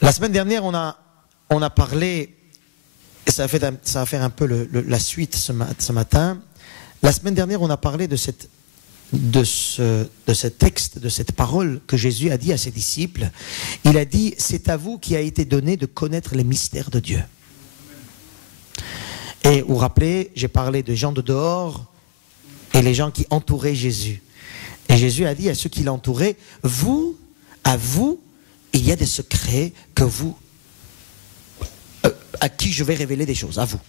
La semaine dernière, on a parlé, et ça va faire un peu la suite ce matin. La semaine dernière, on a parlé de ce texte, de cette parole que Jésus a dit à ses disciples. Il a dit, c'est à vous qui a été donné de connaître les mystères de Dieu. Et vous vous rappelez, j'ai parlé de gens de dehors et les gens qui entouraient Jésus. Et Jésus a dit à ceux qui l'entouraient, à vous, il y a des secrets à qui je vais révéler des choses, à vous.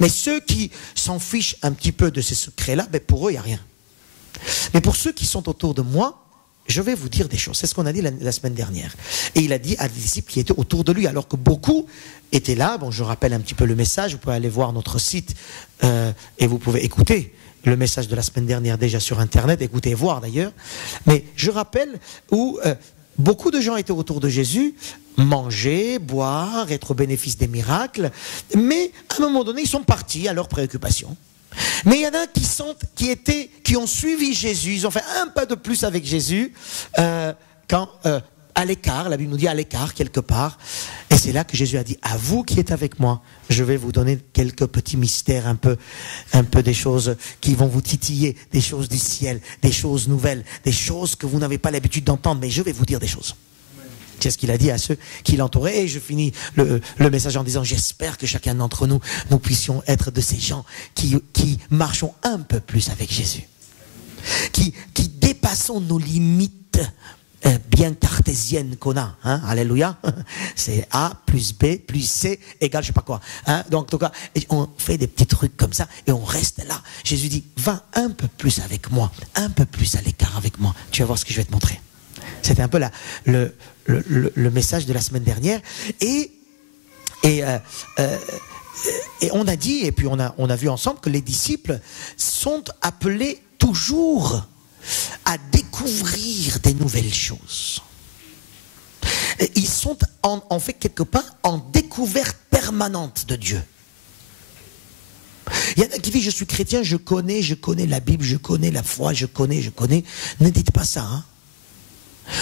Mais ceux qui s'en fichent un petit peu de ces secrets-là, ben pour eux, il n'y a rien. Mais pour ceux qui sont autour de moi, je vais vous dire des choses. C'est ce qu'on a dit la semaine dernière. Et il a dit à des disciples qui étaient autour de lui, alors que beaucoup étaient là. Bon, je rappelle un petit peu le message. Vous pouvez aller voir notre site et vous pouvez écouter le message de la semaine dernière déjà sur Internet. Écoutez et voir d'ailleurs. Mais je rappelle où beaucoup de gens étaient autour de Jésus, manger, boire, être au bénéfice des miracles. Mais à un moment donné, ils sont partis à leurs préoccupations. Mais il y en a qui ont suivi Jésus, ils ont fait un pas de plus avec Jésus, à l'écart, la Bible nous dit à l'écart quelque part, et c'est là que Jésus a dit, à vous qui êtes avec moi, je vais vous donner quelques petits mystères, un peu des choses qui vont vous titiller, des choses du ciel, des choses nouvelles, des choses que vous n'avez pas l'habitude d'entendre, mais je vais vous dire des choses. C'est ce qu'il a dit à ceux qui l'entouraient. Et je finis le message en disant, j'espère que chacun d'entre nous, nous puissions être de ces gens qui marchons un peu plus avec Jésus. Qui dépassons nos limites bien cartésiennes qu'on a. Hein, alléluia. C'est A plus B plus C égale je sais pas quoi. Hein, donc en tout cas, on fait des petits trucs comme ça et on reste là. Jésus dit, va un peu plus avec moi, un peu plus à l'écart avec moi. Tu vas voir ce que je vais te montrer. C'était un peu le message de la semaine dernière. Et on a dit, et puis on a vu ensemble que les disciples sont appelés toujours à découvrir des nouvelles choses. Ils sont en fait quelque part en découverte permanente de Dieu. Il y en a qui disent, je suis chrétien, je connais la Bible, je connais la foi, je connais. Ne dites pas ça, hein.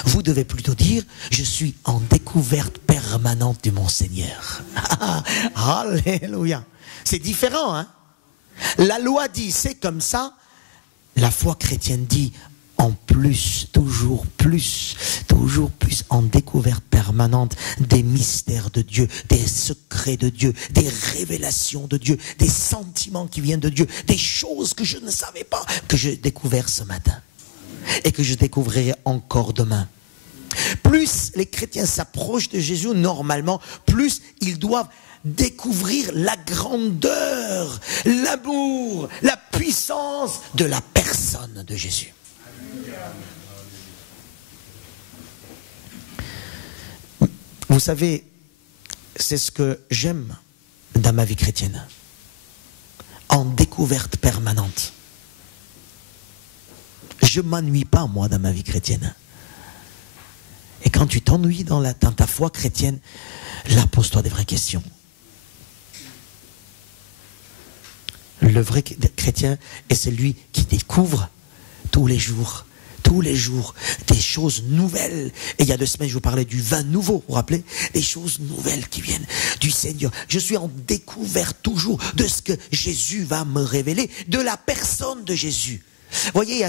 Vous devez plutôt dire, je suis en découverte permanente de mon Seigneur. Alléluia. C'est différent, hein. La loi dit, c'est comme ça. La foi chrétienne dit, en plus, toujours plus, en découverte permanente des mystères de Dieu, des secrets de Dieu, des révélations de Dieu, des sentiments qui viennent de Dieu, des choses que je ne savais pas, que j'ai découvert ce matin. Et que je découvrirai encore demain. Plus les chrétiens s'approchent de Jésus, normalement, plus ils doivent découvrir la grandeur, l'amour, la puissance de la personne de Jésus. Vous savez, c'est ce que j'aime dans ma vie chrétienne. En découverte permanente. Je ne m'ennuie pas, moi, dans ma vie chrétienne. Et quand tu t'ennuies dans ta foi chrétienne, là, pose-toi des vraies questions. Le vrai chrétien est celui qui découvre tous les jours, des choses nouvelles. Et il y a 2 semaines, je vous parlais du vin nouveau, vous vous rappelez? Des choses nouvelles qui viennent du Seigneur. Je suis en découverte toujours de ce que Jésus va me révéler, de la personne de Jésus. Vous voyez, il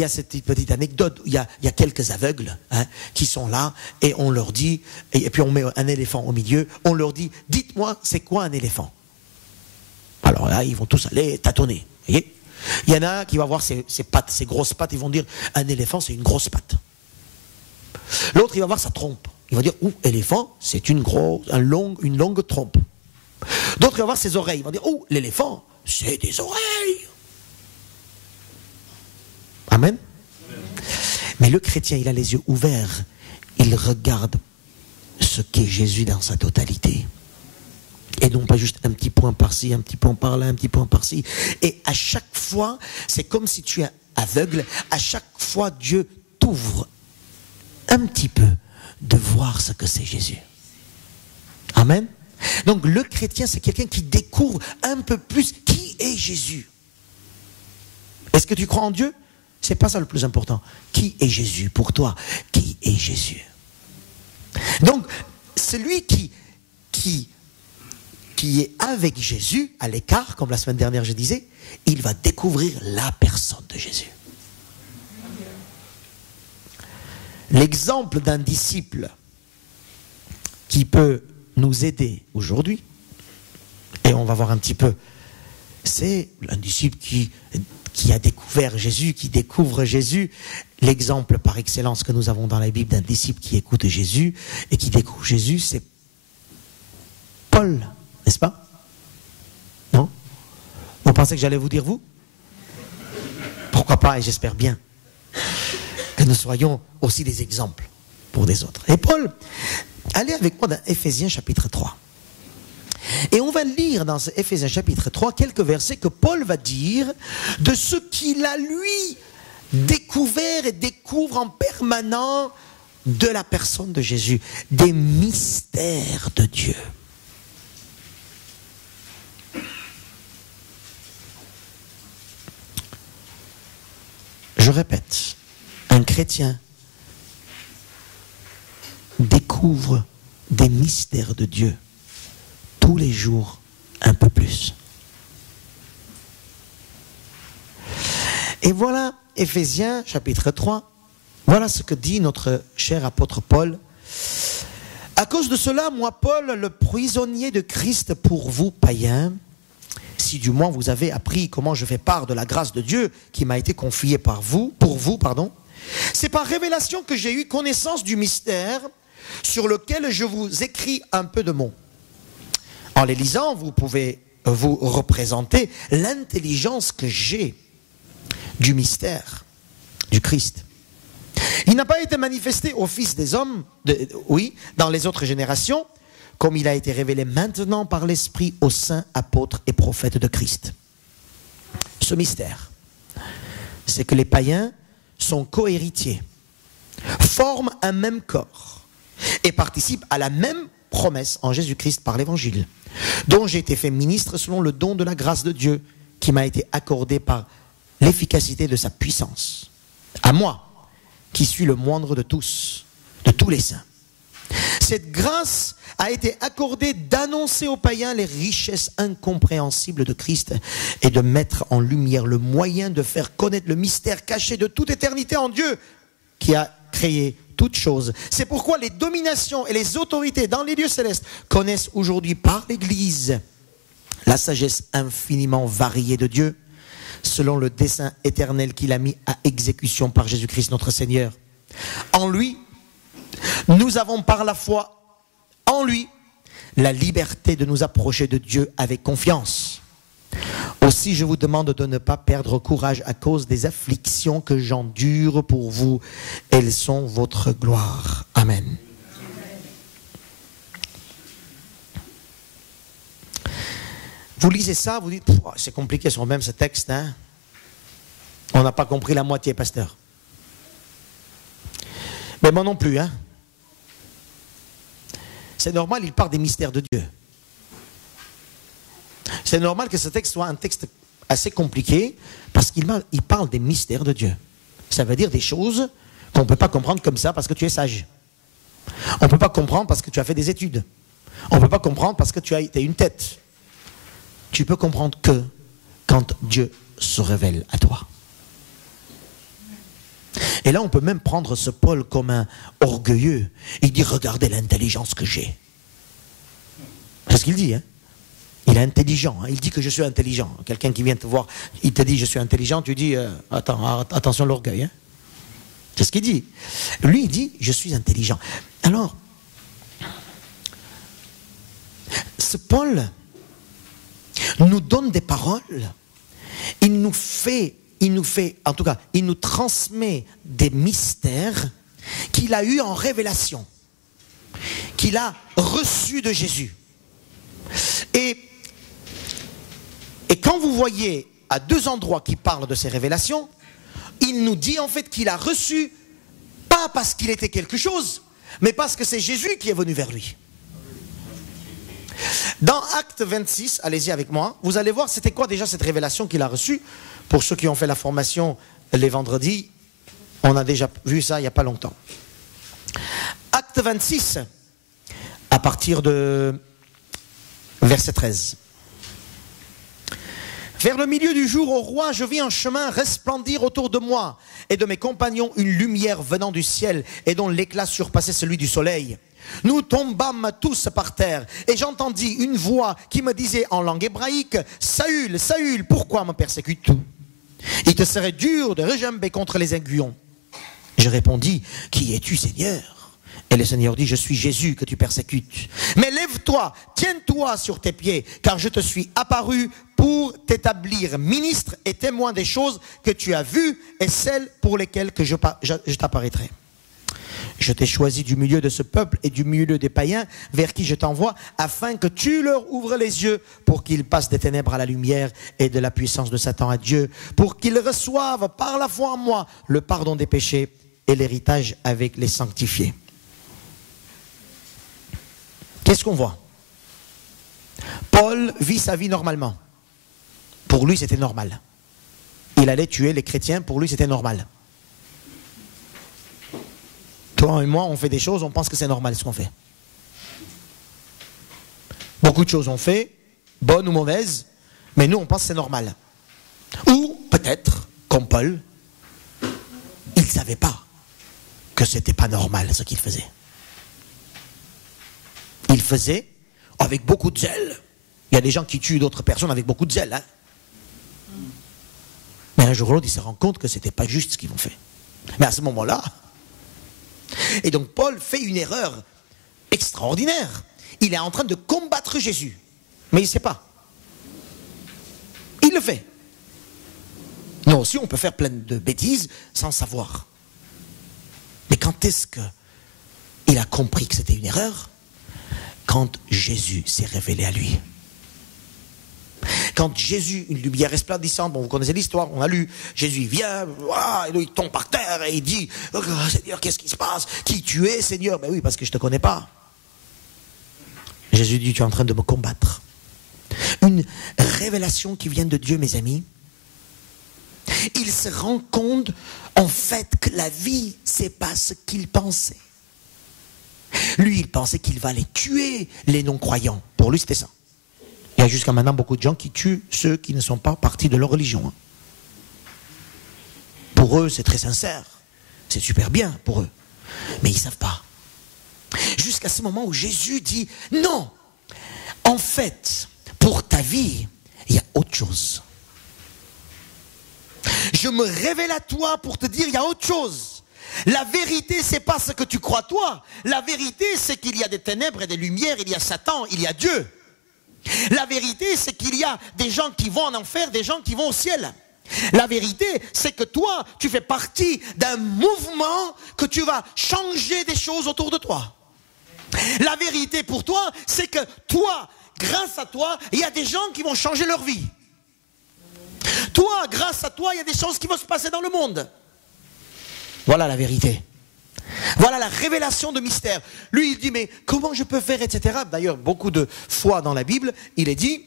y a cette petite anecdote où il y a quelques aveugles qui sont là et on leur dit, et puis on met un éléphant au milieu, on leur dit, dites-moi, c'est quoi un éléphant? Alors là, ils vont tous aller tâtonner. Vous voyez, il y en a qui vont voir ses pattes, ses grosses pattes, ils vont dire, un éléphant, c'est une grosse patte. L'autre, il va voir sa trompe. Il va dire, éléphant, c'est une longue trompe. D'autres, il va voir ses oreilles. Ils vont dire, l'éléphant, c'est des oreilles. Amen. Mais le chrétien, il a les yeux ouverts. Il regarde ce qu'est Jésus dans sa totalité. Et non pas juste un petit point par-ci, un petit point par-là, un petit point par-ci. Et à chaque fois, c'est comme si tu es aveugle. À chaque fois, Dieu t'ouvre un petit peu de voir ce que c'est Jésus. Amen. Donc le chrétien, c'est quelqu'un qui découvre un peu plus qui est Jésus. Est-ce que tu crois en Dieu? C'est pas ça le plus important. Qui est Jésus pour toi? Qui est Jésus? Donc, celui qui est avec Jésus, à l'écart, comme la semaine dernière je disais, il va découvrir la personne de Jésus. L'exemple d'un disciple qui peut nous aider aujourd'hui, et on va voir un petit peu, c'est un disciple qui a découvert Jésus, qui découvre Jésus. L'exemple par excellence que nous avons dans la Bible d'un disciple qui écoute Jésus et qui découvre Jésus, c'est Paul, n'est-ce pas? Non? Vous pensez que j'allais vous dire vous? Pourquoi pas, et j'espère bien que nous soyons aussi des exemples pour des autres. Et Paul, allez avec moi dans Éphésiens chapitre 3. Et on va lire dans Éphésiens chapitre 3 quelques versets que Paul va dire de ce qu'il a lui découvert et découvre en permanent de la personne de Jésus, des mystères de Dieu. Je répète, un chrétien découvre des mystères de Dieu tous les jours un peu plus. Et voilà, Éphésiens chapitre 3, voilà ce que dit notre cher apôtre Paul. À cause de cela, moi Paul, le prisonnier de Christ pour vous païens, si du moins vous avez appris comment je fais part de la grâce de Dieu qui m'a été confiée pour vous, c'est par révélation que j'ai eu connaissance du mystère sur lequel je vous écris un peu de mots. En les lisant, vous pouvez vous représenter l'intelligence que j'ai du mystère du Christ. Il n'a pas été manifesté au Fils des hommes, dans les autres générations, comme il a été révélé maintenant par l'Esprit aux saints apôtres et prophètes de Christ. Ce mystère, c'est que les païens sont cohéritiers, forment un même corps et participent à la même promesse en Jésus-Christ par l'Évangile, dont j'ai été fait ministre selon le don de la grâce de Dieu qui m'a été accordé par l'efficacité de sa puissance. À moi, qui suis le moindre de tous les saints. Cette grâce a été accordée d'annoncer aux païens les richesses incompréhensibles de Christ et de mettre en lumière le moyen de faire connaître le mystère caché de toute éternité en Dieu qui a créé toutes choses. C'est pourquoi les dominations et les autorités dans les lieux célestes connaissent aujourd'hui par l'Église la sagesse infiniment variée de Dieu selon le dessein éternel qu'il a mis à exécution par Jésus-Christ notre Seigneur. En lui, nous avons par la foi en lui la liberté de nous approcher de Dieu avec confiance. Aussi, je vous demande de ne pas perdre courage à cause des afflictions que j'endure pour vous. Elles sont votre gloire. Amen. Vous lisez ça, vous dites, c'est compliqué sur même ce texte, hein? On n'a pas compris la moitié, pasteur. Mais moi non plus, hein? C'est normal, il parle des mystères de Dieu. C'est normal que ce texte soit un texte assez compliqué parce qu'il parle des mystères de Dieu. Ça veut dire des choses qu'on ne peut pas comprendre comme ça parce que tu es sage. On ne peut pas comprendre parce que tu as fait des études. On ne peut pas comprendre parce que tu as une tête. Tu peux comprendre que quand Dieu se révèle à toi. Et là, on peut même prendre ce Paul comme un orgueilleux. Il dit, regardez l'intelligence que j'ai. C'est ce qu'il dit, hein? Il est intelligent, hein? Il dit que je suis intelligent. Quelqu'un qui vient te voir, il te dit, je suis intelligent, tu dis, attention l'orgueil. Hein? C'est ce qu'il dit. Lui, il dit, je suis intelligent. Alors, ce Paul nous donne des paroles, il nous transmet des mystères qu'il a eu en révélation, qu'il a reçus de Jésus. Et quand vous voyez à deux endroits qui parlent de ces révélations, il nous dit en fait qu'il a reçu, pas parce qu'il était quelque chose, mais parce que c'est Jésus qui est venu vers lui. Dans Acte 26, allez-y avec moi, vous allez voir c'était quoi déjà cette révélation qu'il a reçue. Pour ceux qui ont fait la formation les vendredis, on a déjà vu ça il n'y a pas longtemps. Acte 26, à partir de verset 13. Vers le milieu du jour, ô roi, je vis un chemin resplendir autour de moi et de mes compagnons une lumière venant du ciel et dont l'éclat surpassait celui du soleil. Nous tombâmes tous par terre et j'entendis une voix qui me disait en langue hébraïque, « Saül, Saül, pourquoi me persécutes-tu? Il te serait dur de regimber contre les aiguillons. » Je répondis, « Qui es-tu, Seigneur ? » Et le Seigneur dit, « Je suis Jésus que tu persécutes. Mais lève-toi, tiens-toi sur tes pieds, car je te suis apparu pour t'établir ministre et témoin des choses que tu as vues et celles pour lesquelles que je t'apparaîtrai. Je t'ai choisi du milieu de ce peuple et du milieu des païens vers qui je t'envoie, afin que tu leur ouvres les yeux pour qu'ils passent des ténèbres à la lumière et de la puissance de Satan à Dieu, pour qu'ils reçoivent par la foi en moi le pardon des péchés et l'héritage avec les sanctifiés. » Qu'est-ce qu'on voit? Paul vit sa vie normalement. Pour lui, c'était normal. Il allait tuer les chrétiens, pour lui, c'était normal. Toi et moi, on fait des choses, on pense que c'est normal ce qu'on fait. Beaucoup de choses on fait, bonnes ou mauvaises, mais nous, on pense que c'est normal. Ou peut-être, comme Paul, il ne savait pas que ce n'était pas normal ce qu'il faisait. Il faisait avec beaucoup de zèle. Il y a des gens qui tuent d'autres personnes avec beaucoup de zèle. Hein? Mais un jour ou l'autre, il se rend compte que ce n'était pas juste ce qu'ils ont fait. Mais à ce moment-là, et donc Paul fait une erreur extraordinaire. Il est en train de combattre Jésus. Mais il ne sait pas. Il le fait. Nous aussi, on peut faire plein de bêtises sans savoir. Mais quand est-ce qu'il a compris que c'était une erreur? Quand Jésus s'est révélé à lui. Quand Jésus, une lumière resplendissante, bon, vous connaissez l'histoire, on a lu, Jésus vient, voilà, et là, il tombe par terre et il dit, oh, Seigneur, qu'est-ce qui se passe? Qui tu es, Seigneur? Ben oui, parce que je ne te connais pas. Jésus dit, tu es en train de me combattre. Une révélation qui vient de Dieu, mes amis. Il se rend compte, en fait, que la vie, c'est pas ce qu'il pensait. Lui, il pensait qu'il va les tuer, les non-croyants. Pour lui, c'était ça. Il y a jusqu'à maintenant beaucoup de gens qui tuent ceux qui ne sont pas partis de leur religion. Pour eux, c'est très sincère. C'est super bien pour eux. Mais ils ne savent pas. Jusqu'à ce moment où Jésus dit, non, en fait, pour ta vie, il y a autre chose. Je me révèle à toi pour te dire, il y a autre chose. La vérité, ce n'est pas ce que tu crois toi. La vérité, c'est qu'il y a des ténèbres et des lumières, il y a Satan, il y a Dieu. La vérité, c'est qu'il y a des gens qui vont en enfer, des gens qui vont au ciel. La vérité, c'est que toi, tu fais partie d'un mouvement que tu vas changer des choses autour de toi. La vérité pour toi, c'est que toi, grâce à toi, il y a des gens qui vont changer leur vie. Toi, grâce à toi, il y a des choses qui vont se passer dans le monde. Voilà la vérité. Voilà la révélation de mystère. Lui, il dit, mais comment je peux faire, etc. D'ailleurs, beaucoup de fois dans la Bible, il est dit,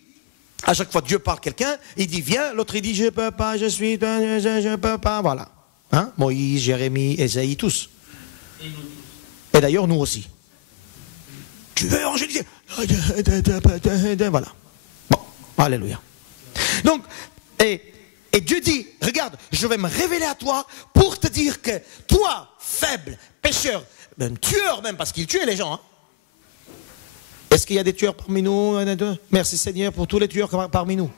à chaque fois que Dieu parle à quelqu'un, il dit, viens, l'autre il dit, je peux pas, je suis, je peux pas, voilà. Hein? Moïse, Jérémie, Ésaïe, tous. Et d'ailleurs, nous aussi. Tu veux évangéliser? Voilà. Bon, alléluia. Donc, et Dieu dit, regarde, je vais me révéler à toi pour te dire que toi, faible, pécheur, même tueur même, parce qu'il tuait les gens. Hein. Est-ce qu'il y a des tueurs parmi nous? Merci Seigneur pour tous les tueurs parmi nous.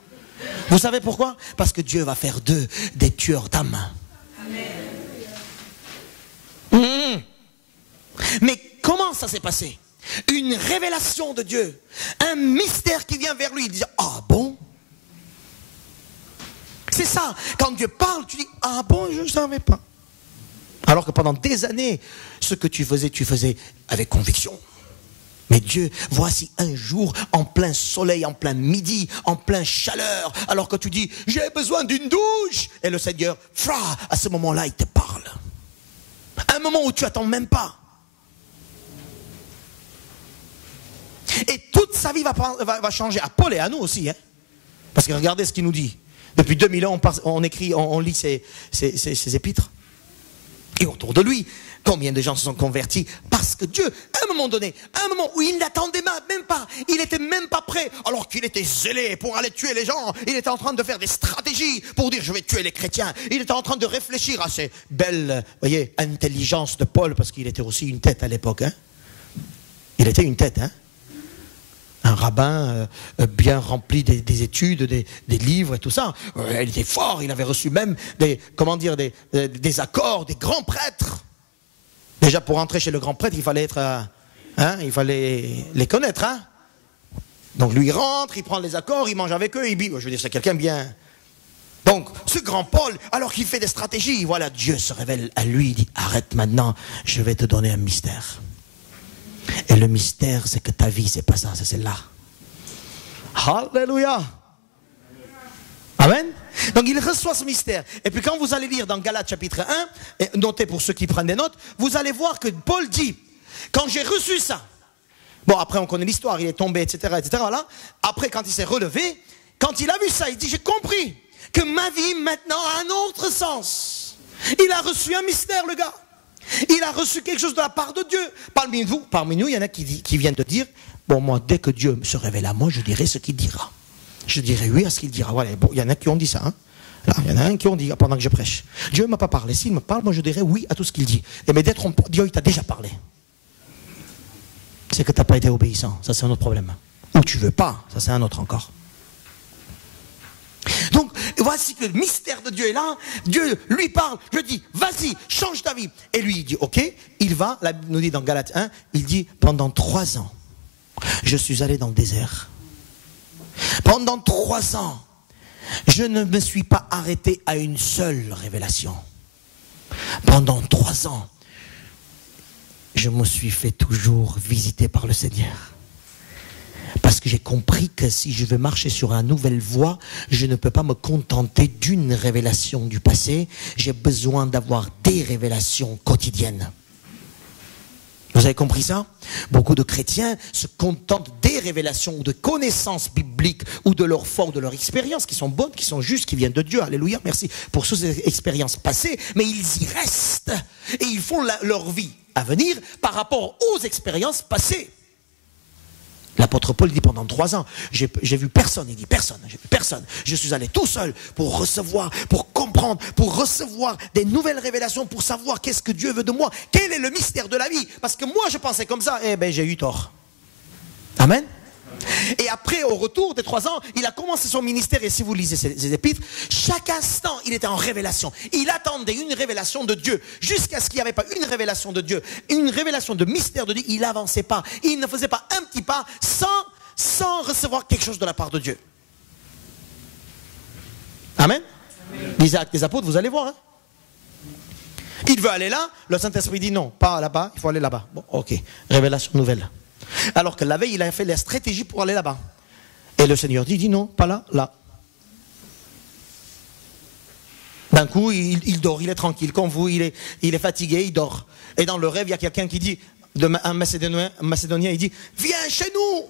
Vous savez pourquoi? Parce que Dieu va faire d'eux des tueurs d'âmes. Mais comment ça s'est passé? Une révélation de Dieu, un mystère qui vient vers lui. Il dit, ah bon? C'est ça, quand Dieu parle, tu dis, ah bon, je ne savais pas. Alors que pendant des années, ce que tu faisais avec conviction. Mais Dieu, voici un jour, en plein soleil, en plein midi, en plein chaleur, alors que tu dis, j'ai besoin d'une douche. Et le Seigneur, à ce moment-là, il te parle. Un moment où tu n'attends même pas. Et toute sa vie va changer, à Paul et à nous aussi. Hein. Parce que regardez ce qu'il nous dit. Depuis 2000 ans, on lit ses épîtres. Et autour de lui, Combien de gens se sont convertis parce que Dieu, à un moment donné, à un moment où il n'attendait même pas, il n'était même pas prêt, alors qu'il était zélé pour aller tuer les gens, il était en train de faire des stratégies pour dire je vais tuer les chrétiens, il était en train de réfléchir à ces belles, voyez, intelligences de Paul, parce qu'il était aussi une tête à l'époque, hein. Il était une tête, hein. Un rabbin bien rempli des études, des livres et tout ça. Il était fort, il avait reçu même des accords des grands prêtres. Déjà, pour entrer chez le grand prêtre, il fallait être, il fallait les connaître. Hein. Donc lui, il rentre, il prend les accords, il mange avec eux, il dit, je veux dire, c'est quelqu'un bien. Donc, ce grand Paul, alors qu'il fait des stratégies, voilà, Dieu se révèle à lui, il dit, arrête maintenant, je vais te donner un mystère. Et le mystère, c'est que ta vie, c'est pas ça, c'est celle-là. Alléluia. Amen. Donc il reçoit ce mystère. Et puis quand vous allez lire dans Galates chapitre 1, et notez pour ceux qui prennent des notes, vous allez voir que Paul dit, quand j'ai reçu ça, bon après on connaît l'histoire, il est tombé, etc., voilà. Après quand il s'est relevé, quand il a vu ça, il dit, j'ai compris que ma vie maintenant a un autre sens. Il a reçu un mystère, le gars. Il a reçu quelque chose de la part de Dieu. Parmi nous, il y en a qui viennent de dire, bon moi, dès que Dieu se révèle à moi, je dirai ce qu'il dira. Je dirai oui à ce qu'il dira. Voilà, bon, il y en a qui ont dit ça. Hein. Là, il y en a un qui ont dit pendant que je prêche. Dieu ne m'a pas parlé. S'il me parle, moi je dirai oui à tout ce qu'il dit. Et mais d'être Dieu, il t'a déjà parlé. C'est que tu n'as pas été obéissant. Ça, c'est un autre problème. Ou tu ne veux pas. Ça, c'est un autre encore. Donc, voici que le mystère de Dieu est là. Dieu lui parle. Je dis, vas-y, change ta vie. Et lui, il dit, ok. Il va, la Bible nous dit dans Galates 1, il dit, pendant 3 ans, je suis allé dans le désert. Pendant 3 ans, je ne me suis pas arrêté à une seule révélation. Pendant 3 ans, je me suis fait toujours visiter par le Seigneur. Parce que j'ai compris que si je veux marcher sur une nouvelle voie, je ne peux pas me contenter d'une révélation du passé. J'ai besoin d'avoir des révélations quotidiennes. Vous avez compris ça? Beaucoup de chrétiens se contentent des révélations ou de connaissances bibliques ou de leur foi ou de leur expérience qui sont bonnes, qui sont justes, qui viennent de Dieu. Alléluia, merci pour toutes ces expériences passées. Mais ils y restent et ils font leur vie à venir par rapport aux expériences passées. L'apôtre Paul dit pendant 3 ans, j'ai vu personne, il dit personne, j'ai vu personne. Je suis allé tout seul pour recevoir, pour comprendre, pour recevoir des nouvelles révélations, pour savoir qu'est-ce que Dieu veut de moi. Quel est le mystère de la vie? Parce que moi je pensais comme ça, j'ai eu tort. Amen. Et après, au retour des 3 ans, il a commencé son ministère. Et si vous lisez ses épîtres, chaque instant, il était en révélation. Il attendait une révélation de Dieu. Jusqu'à ce qu'il n'y avait pas une révélation de Dieu, une révélation de mystère de Dieu, il n'avançait pas. Il ne faisait pas un petit pas sans recevoir quelque chose de la part de Dieu. Amen. Les Actes des Apôtres, vous allez voir. Hein? Il veut aller là, le Saint-Esprit dit non, pas là-bas, il faut aller là-bas. Bon, ok, révélation nouvelle. Alors que la veille, il a fait la stratégie pour aller là-bas. Et le Seigneur dit non, pas là, là. D'un coup, il dort, il est tranquille, comme vous, il est fatigué, il dort. Et dans le rêve, il y a quelqu'un qui dit, un Macédonien, il dit, viens chez nous.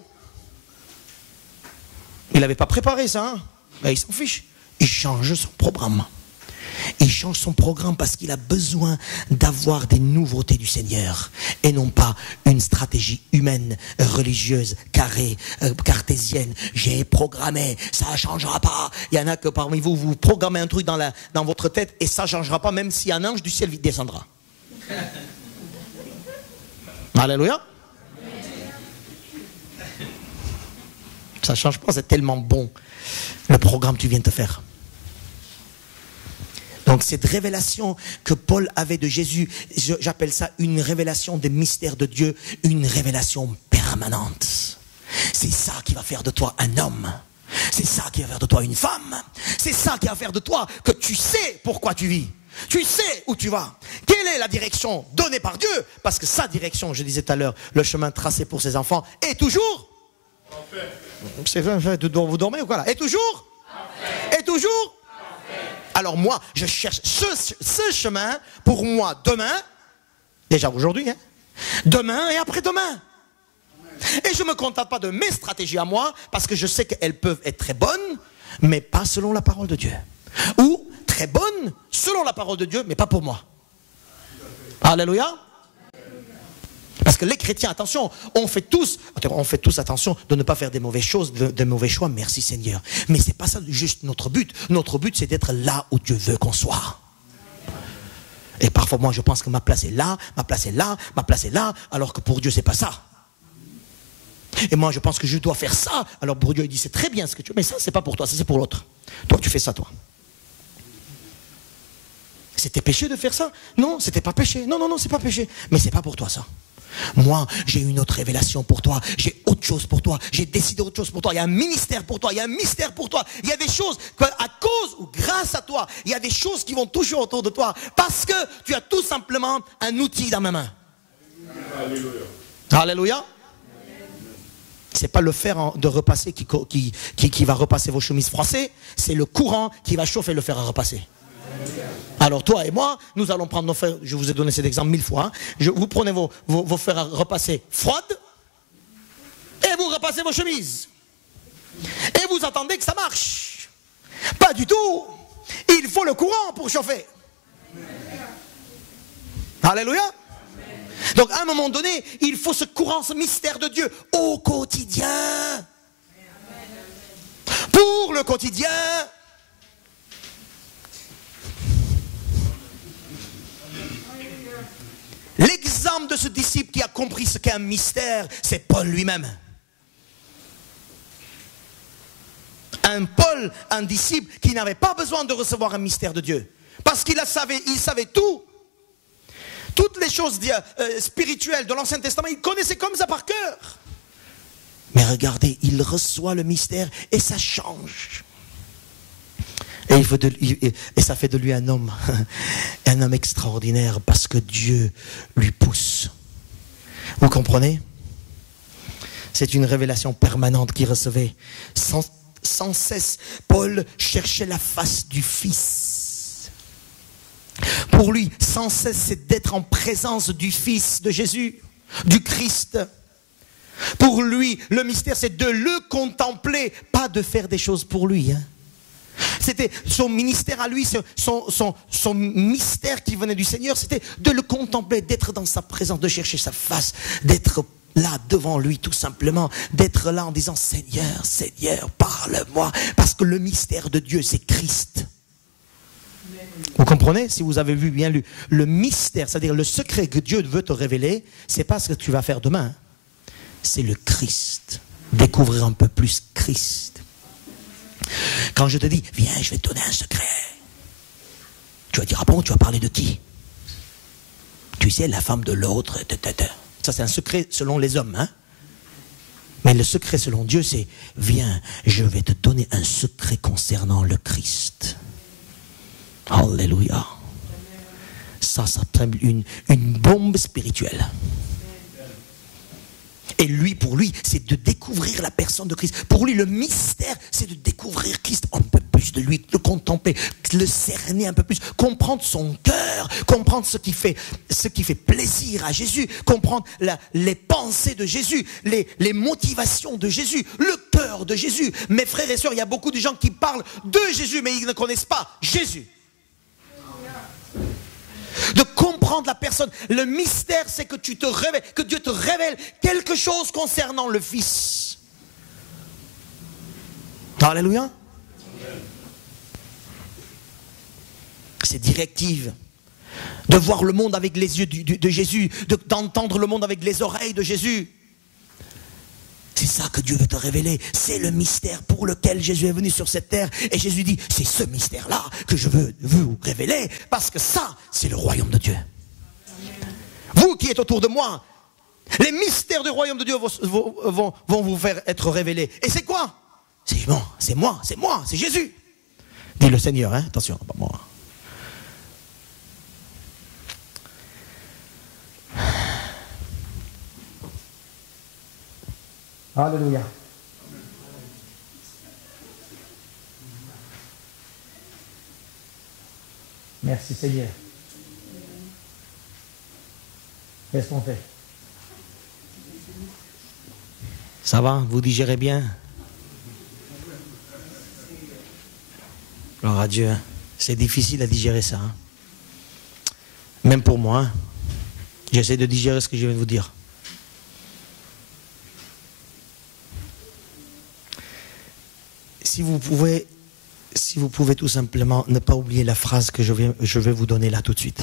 Il n'avait pas préparé ça, hein? Ben, il s'en fiche. Il change son programme. Il change son programme parce qu'il a besoin d'avoir des nouveautés du Seigneur et non pas une stratégie humaine, religieuse, carrée, cartésienne. J'ai programmé, ça ne changera pas. Il y en a que parmi vous, vous programmez un truc dans votre tête et ça ne changera pas même si un ange du ciel descendra. Alléluia. Ça ne change pas, c'est tellement bon le programme que tu viens de te faire. Donc cette révélation que Paul avait de Jésus, j'appelle ça une révélation des mystères de Dieu, une révélation permanente. C'est ça qui va faire de toi un homme. C'est ça qui va faire de toi une femme. C'est ça qui va faire de toi que tu sais pourquoi tu vis. Tu sais où tu vas. Quelle est la direction donnée par Dieu? Parce que sa direction, je disais tout à l'heure, le chemin tracé pour ses enfants est toujours... C'est vrai, vous dormez ou quoi là? Est toujours? Est toujours? Alors moi, je cherche ce chemin pour moi demain, déjà aujourd'hui, hein, demain et après-demain. Et je ne me contente pas de mes stratégies à moi, parce que je sais qu'elles peuvent être très bonnes, mais pas selon la parole de Dieu. Ou très bonnes selon la parole de Dieu, mais pas pour moi. Alléluia. Parce que les chrétiens, attention, on fait tous attention de ne pas faire des mauvaises choses, de mauvais choix, merci Seigneur. Mais ce n'est pas ça juste notre but. Notre but, c'est d'être là où Dieu veut qu'on soit. Et parfois, moi, je pense que ma place est là, ma place est là, ma place est là, alors que pour Dieu, ce n'est pas ça. Et moi, je pense que je dois faire ça. Alors pour Dieu, il dit, c'est très bien ce que tu fais, mais ça, c'est pas pour toi, ça, c'est pour l'autre. Toi, tu fais ça, toi. C'était péché de faire ça? Non, c'était pas péché. Non, non, non, c'est pas péché. Mais c'est pas pour toi, ça. Moi, j'ai une autre révélation pour toi. J'ai autre chose pour toi. J'ai décidé autre chose pour toi. Il y a un ministère pour toi. Il y a un mystère pour toi. Il y a des choses, à cause ou grâce à toi, il y a des choses qui vont toujours autour de toi. Parce que tu as tout simplement un outil dans ma main. Alléluia. Alléluia. C'est pas le fer de repasser qui va repasser vos chemises froissées. C'est le courant qui va chauffer le fer à repasser. Alors toi et moi, nous allons prendre nos fers, je vous ai donné cet exemple 1000 fois, hein. Vous prenez vos fers à repasser froides et vous repassez vos chemises. Et vous attendez que ça marche. Pas du tout. Il faut le courant pour chauffer. Alléluia. Donc à un moment donné, il faut ce courant, ce mystère de Dieu au quotidien. Pour le quotidien. L'exemple de ce disciple qui a compris ce qu'est un mystère, c'est Paul lui-même. Paul, un disciple qui n'avait pas besoin de recevoir un mystère de Dieu. Parce qu'il savait tout. Toutes les choses spirituelles de l'Ancien Testament, il connaissait comme ça par cœur. Mais regardez, il reçoit le mystère et ça change. Et ça fait de lui un homme extraordinaire parce que Dieu lui pousse. Vous comprenez? C'est une révélation permanente qu'il recevait. Sans cesse, Paul cherchait la face du Fils. Pour lui, sans cesse, c'est d'être en présence du Fils de Jésus, du Christ. Pour lui, le mystère, c'est de le contempler, pas de faire des choses pour lui, hein. C'était son ministère à lui, son mystère qui venait du Seigneur, c'était de le contempler, d'être dans sa présence, de chercher sa face, d'être là devant lui tout simplement, d'être là en disant Seigneur, Seigneur, parle-moi, parce que le mystère de Dieu c'est Christ. Vous comprenez? Si vous avez vu bien lu, le mystère, c'est-à-dire le secret que Dieu veut te révéler, c'est pas ce que tu vas faire demain, c'est le Christ, découvrir un peu plus Christ. Quand je te dis, viens, je vais te donner un secret. Tu vas dire, ah bon, tu vas parler de qui? Tu sais, la femme de l'autre. Ça, c'est un secret selon les hommes. Hein? Mais le secret selon Dieu, c'est, viens, je vais te donner un secret concernant le Christ. Alléluia. Ça s'appelle une bombe spirituelle. Et lui, pour lui, c'est de découvrir la personne de Christ. Pour lui, le mystère, c'est de découvrir Christ un peu plus de lui, le contempler, le cerner un peu plus, comprendre son cœur, comprendre ce qui fait plaisir à Jésus, comprendre les pensées de Jésus, les motivations de Jésus, le cœur de Jésus. Mes frères et sœurs, il y a beaucoup de gens qui parlent de Jésus, mais ils ne connaissent pas Jésus. De comprendre la personne. Le mystère, c'est que tu te révèles, que Dieu te révèle quelque chose concernant le Fils. Alléluia. C'est directive. De voir le monde avec les yeux de Jésus, d'entendre le monde avec les oreilles de Jésus. C'est ça que Dieu veut te révéler. C'est le mystère pour lequel Jésus est venu sur cette terre. Et Jésus dit, c'est ce mystère-là que je veux vous révéler. Parce que ça, c'est le royaume de Dieu. Vous qui êtes autour de moi, les mystères du royaume de Dieu vont vous faire être révélés. Et c'est quoi? C'est moi, c'est Jésus. Dit le Seigneur, hein? Attention, pas moi. Alléluia. Merci Seigneur. Qu'est-ce qu'on fait? Ça va? Vous digérez bien? Gloire à Dieu. C'est difficile à digérer ça. Hein? Même pour moi. Hein? J'essaie de digérer ce que je viens de vous dire. si vous pouvez tout simplement ne pas oublier la phrase que je vais vous donner là tout de suite.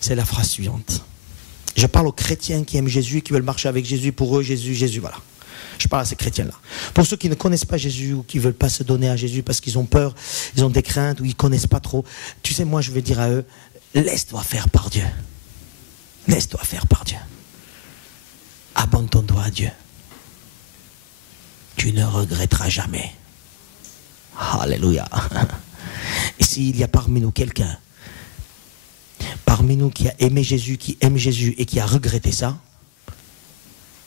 C'est la phrase suivante. Je parle aux chrétiens qui aiment Jésus, qui veulent marcher avec Jésus. Pour eux, Jésus, voilà. Je parle à ces chrétiens-là. Pour ceux qui ne connaissent pas Jésus ou qui ne veulent pas se donner à Jésus parce qu'ils ont peur, ils ont des craintes ou ils ne connaissent pas trop, tu sais, moi, je vais dire à eux, laisse-toi faire par Dieu. Laisse-toi faire par Dieu. Abandonne-toi à Dieu. Tu ne regretteras jamais. Alléluia. Et s'il y a parmi nous quelqu'un, parmi nous qui a aimé Jésus, qui aime Jésus et qui a regretté ça,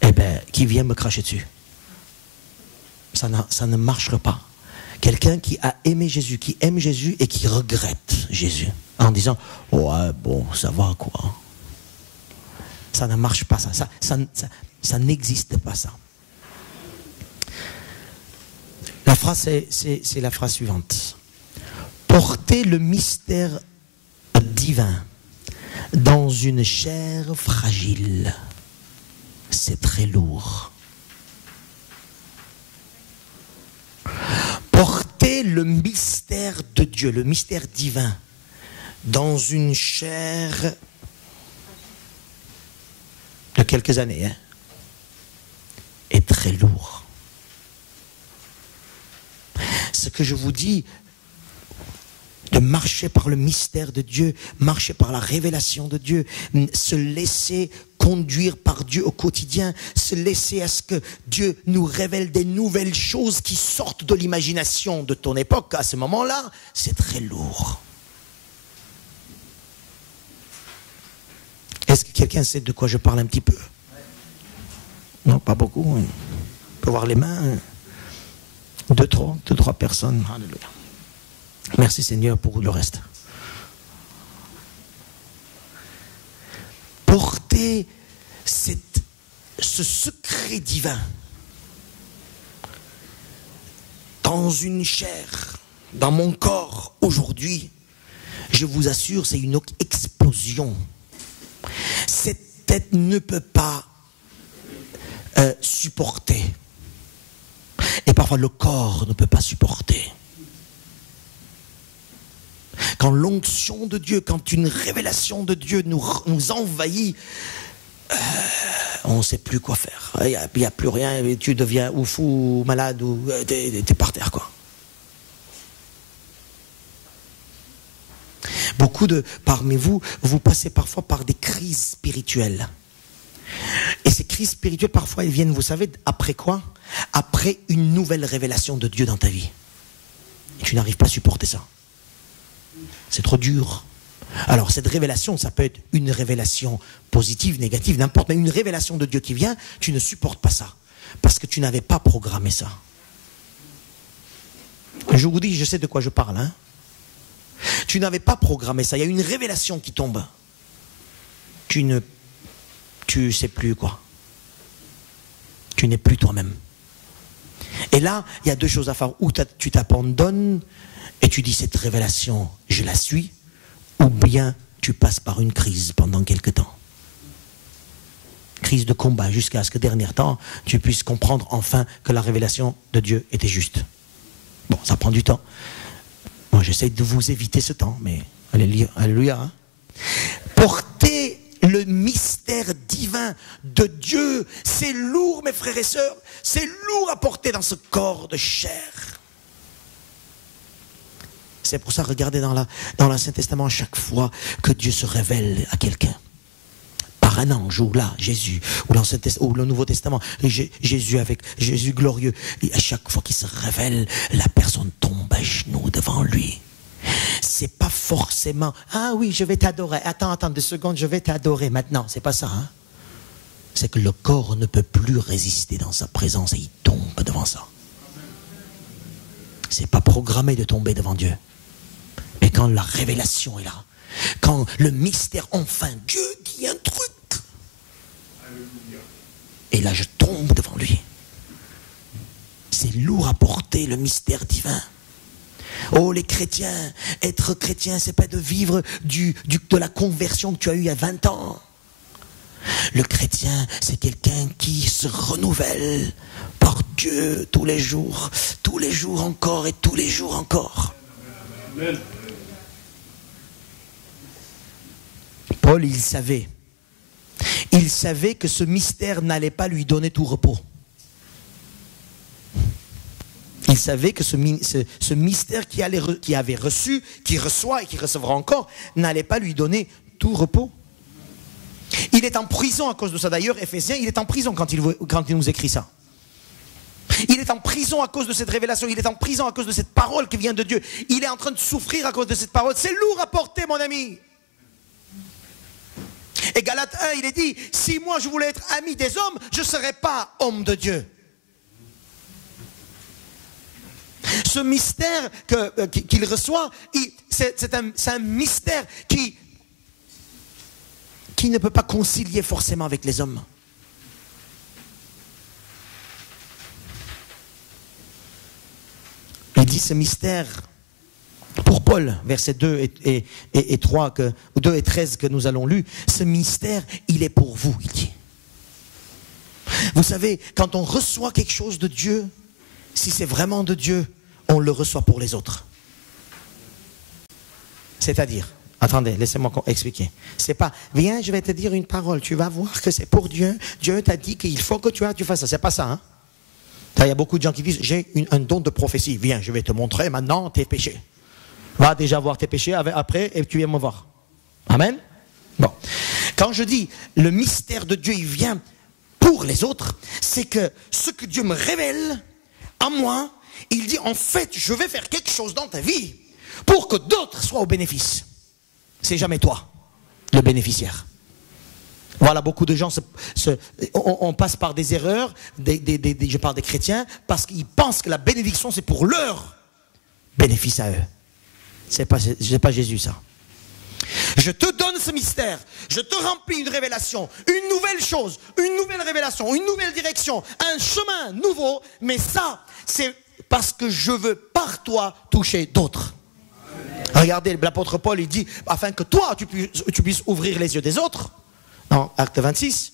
eh bien, qui vient me cracher dessus. Ça ne marchera pas. Quelqu'un qui a aimé Jésus, qui aime Jésus et qui regrette Jésus, en disant, ouais, bon, ça va quoi. Ça ne marche pas, ça n'existe pas ça. La phrase, c'est la phrase suivante. Porter le mystère divin dans une chair fragile, c'est très lourd. Porter le mystère de Dieu, le mystère divin, dans une chair de quelques années, est très lourd. Ce que je vous dis, de marcher par le mystère de Dieu, marcher par la révélation de Dieu, se laisser conduire par Dieu au quotidien, se laisser à ce que Dieu nous révèle des nouvelles choses qui sortent de l'imagination de ton époque, à ce moment-là, c'est très lourd. Est-ce que quelqu'un sait de quoi je parle un petit peu? Non, pas beaucoup. On peut voir les mains. Deux, trois personnes. Alléluia. Merci Seigneur pour le reste. Porter ce secret divin dans une chair, dans mon corps aujourd'hui, je vous assure, c'est une explosion. Cette tête ne peut pas supporter. Et parfois le corps ne peut pas supporter. Quand l'onction de Dieu, quand une révélation de Dieu nous envahit, on ne sait plus quoi faire. Il n'y a plus rien, et tu deviens ou fou, ou malade, ou t'es par terre, quoi. Beaucoup parmi vous, vous passez parfois par des crises spirituelles. Et ces crises spirituelles, parfois, elles viennent, vous savez, après quoi? Après une nouvelle révélation de Dieu dans ta vie. Et tu n'arrives pas à supporter ça. C'est trop dur. Alors, cette révélation, ça peut être une révélation positive, négative, n'importe, mais une révélation de Dieu qui vient, tu ne supportes pas ça. Parce que tu n'avais pas programmé ça. Je vous dis, je sais de quoi je parle, hein. Tu n'avais pas programmé ça. Il y a une révélation qui tombe. Tu sais plus quoi. Tu n'es plus toi-même. Et là, il y a deux choses à faire. Ou tu t'abandonnes et tu dis cette révélation, je la suis, ou bien tu passes par une crise pendant quelque temps. Crise de combat jusqu'à ce que dernier temps, tu puisses comprendre enfin que la révélation de Dieu était juste. Bon, ça prend du temps. Moi, j'essaie de vous éviter ce temps, mais alléluia. Hein. Porter le mystère divin de Dieu, c'est lourd, mes frères et sœurs. C'est lourd à porter dans ce corps de chair. C'est pour ça, regardez dans l'Ancien Testament, chaque fois que Dieu se révèle à quelqu'un, par un ange, ou là, Jésus, ou le Nouveau Testament, Jésus glorieux, et à chaque fois qu'il se révèle, la personne tombe à genoux devant lui. C'est pas forcément, ah oui, je vais t'adorer, attends 2 secondes, je vais t'adorer maintenant, c'est pas ça, hein? C'est que le corps ne peut plus résister dans sa présence et il tombe devant ça. C'est pas programmé de tomber devant Dieu. Mais quand la révélation est là, quand le mystère, enfin, Dieu dit un truc, et là je tombe devant lui. C'est lourd à porter, le mystère divin. Oh les chrétiens, être chrétien, c'est pas de vivre de la conversion que tu as eue il y a 20 ans. Le chrétien, c'est quelqu'un qui se renouvelle par Dieu tous les jours encore et tous les jours encore. Amen. Paul, il savait que ce mystère n'allait pas lui donner tout repos. Il savait que ce mystère qui avait reçu, qui reçoit et qui recevra encore, n'allait pas lui donner tout repos. Il est en prison à cause de ça. D'ailleurs, Éphésiens, il est en prison quand il nous écrit ça. Il est en prison à cause de cette révélation. Il est en prison à cause de cette parole qui vient de Dieu. Il est en train de souffrir à cause de cette parole. C'est lourd à porter, mon ami. Et Galates 1, il est dit, si moi je voulais être ami des hommes, je ne serais pas homme de Dieu. Ce mystère qu'il reçoit, c'est un mystère qui ne peut pas concilier forcément avec les hommes. Il dit ce mystère, pour Paul, versets 2 et 3, 2 et 13 que nous allons lire, ce mystère, il est pour vous, il dit. Vous savez, quand on reçoit quelque chose de Dieu, si c'est vraiment de Dieu, on le reçoit pour les autres. C'est-à-dire, attendez, laissez-moi expliquer. C'est pas, viens, je vais te dire une parole, tu vas voir que c'est pour Dieu. Dieu t'a dit qu'il faut que tu fasses ça. C'est pas ça, hein. Il y a beaucoup de gens qui disent, j'ai un don de prophétie. Viens, je vais te montrer maintenant tes péchés. Va déjà voir tes péchés après et tu viens me voir. Amen. Bon. Quand je dis, le mystère de Dieu, il vient pour les autres, c'est que ce que Dieu me révèle à moi, il dit, en fait, je vais faire quelque chose dans ta vie pour que d'autres soient au bénéfice. C'est jamais toi, le bénéficiaire. Voilà, beaucoup de gens, on passe par des erreurs, je parle des chrétiens, parce qu'ils pensent que la bénédiction, c'est pour leur bénéfice à eux. C'est pas Jésus, ça. Je te donne ce mystère, je te remplis une révélation, une nouvelle chose, une nouvelle révélation, une nouvelle direction, un chemin nouveau, mais ça, c'est parce que je veux par toi toucher d'autres. Regardez, l'apôtre Paul, il dit, afin que toi, tu puisses ouvrir les yeux des autres, dans Acte 26.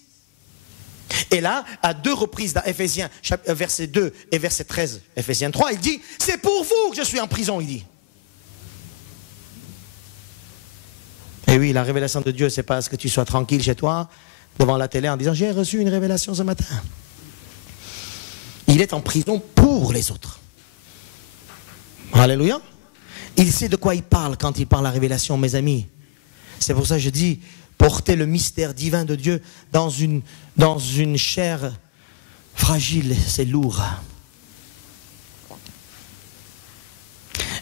Et là, à 2 reprises dans Éphésiens, verset 2 et verset 13, Éphésiens 3, il dit, c'est pour vous que je suis en prison, il dit. Et oui, la révélation de Dieu, c'est pas ce que tu sois tranquille chez toi, devant la télé, en disant, j'ai reçu une révélation ce matin. Il est en prison pour les autres. Alléluia. Il sait de quoi il parle quand il parle la révélation, mes amis. C'est pour ça que je dis, porter le mystère divin de Dieu dans une chair fragile, c'est lourd.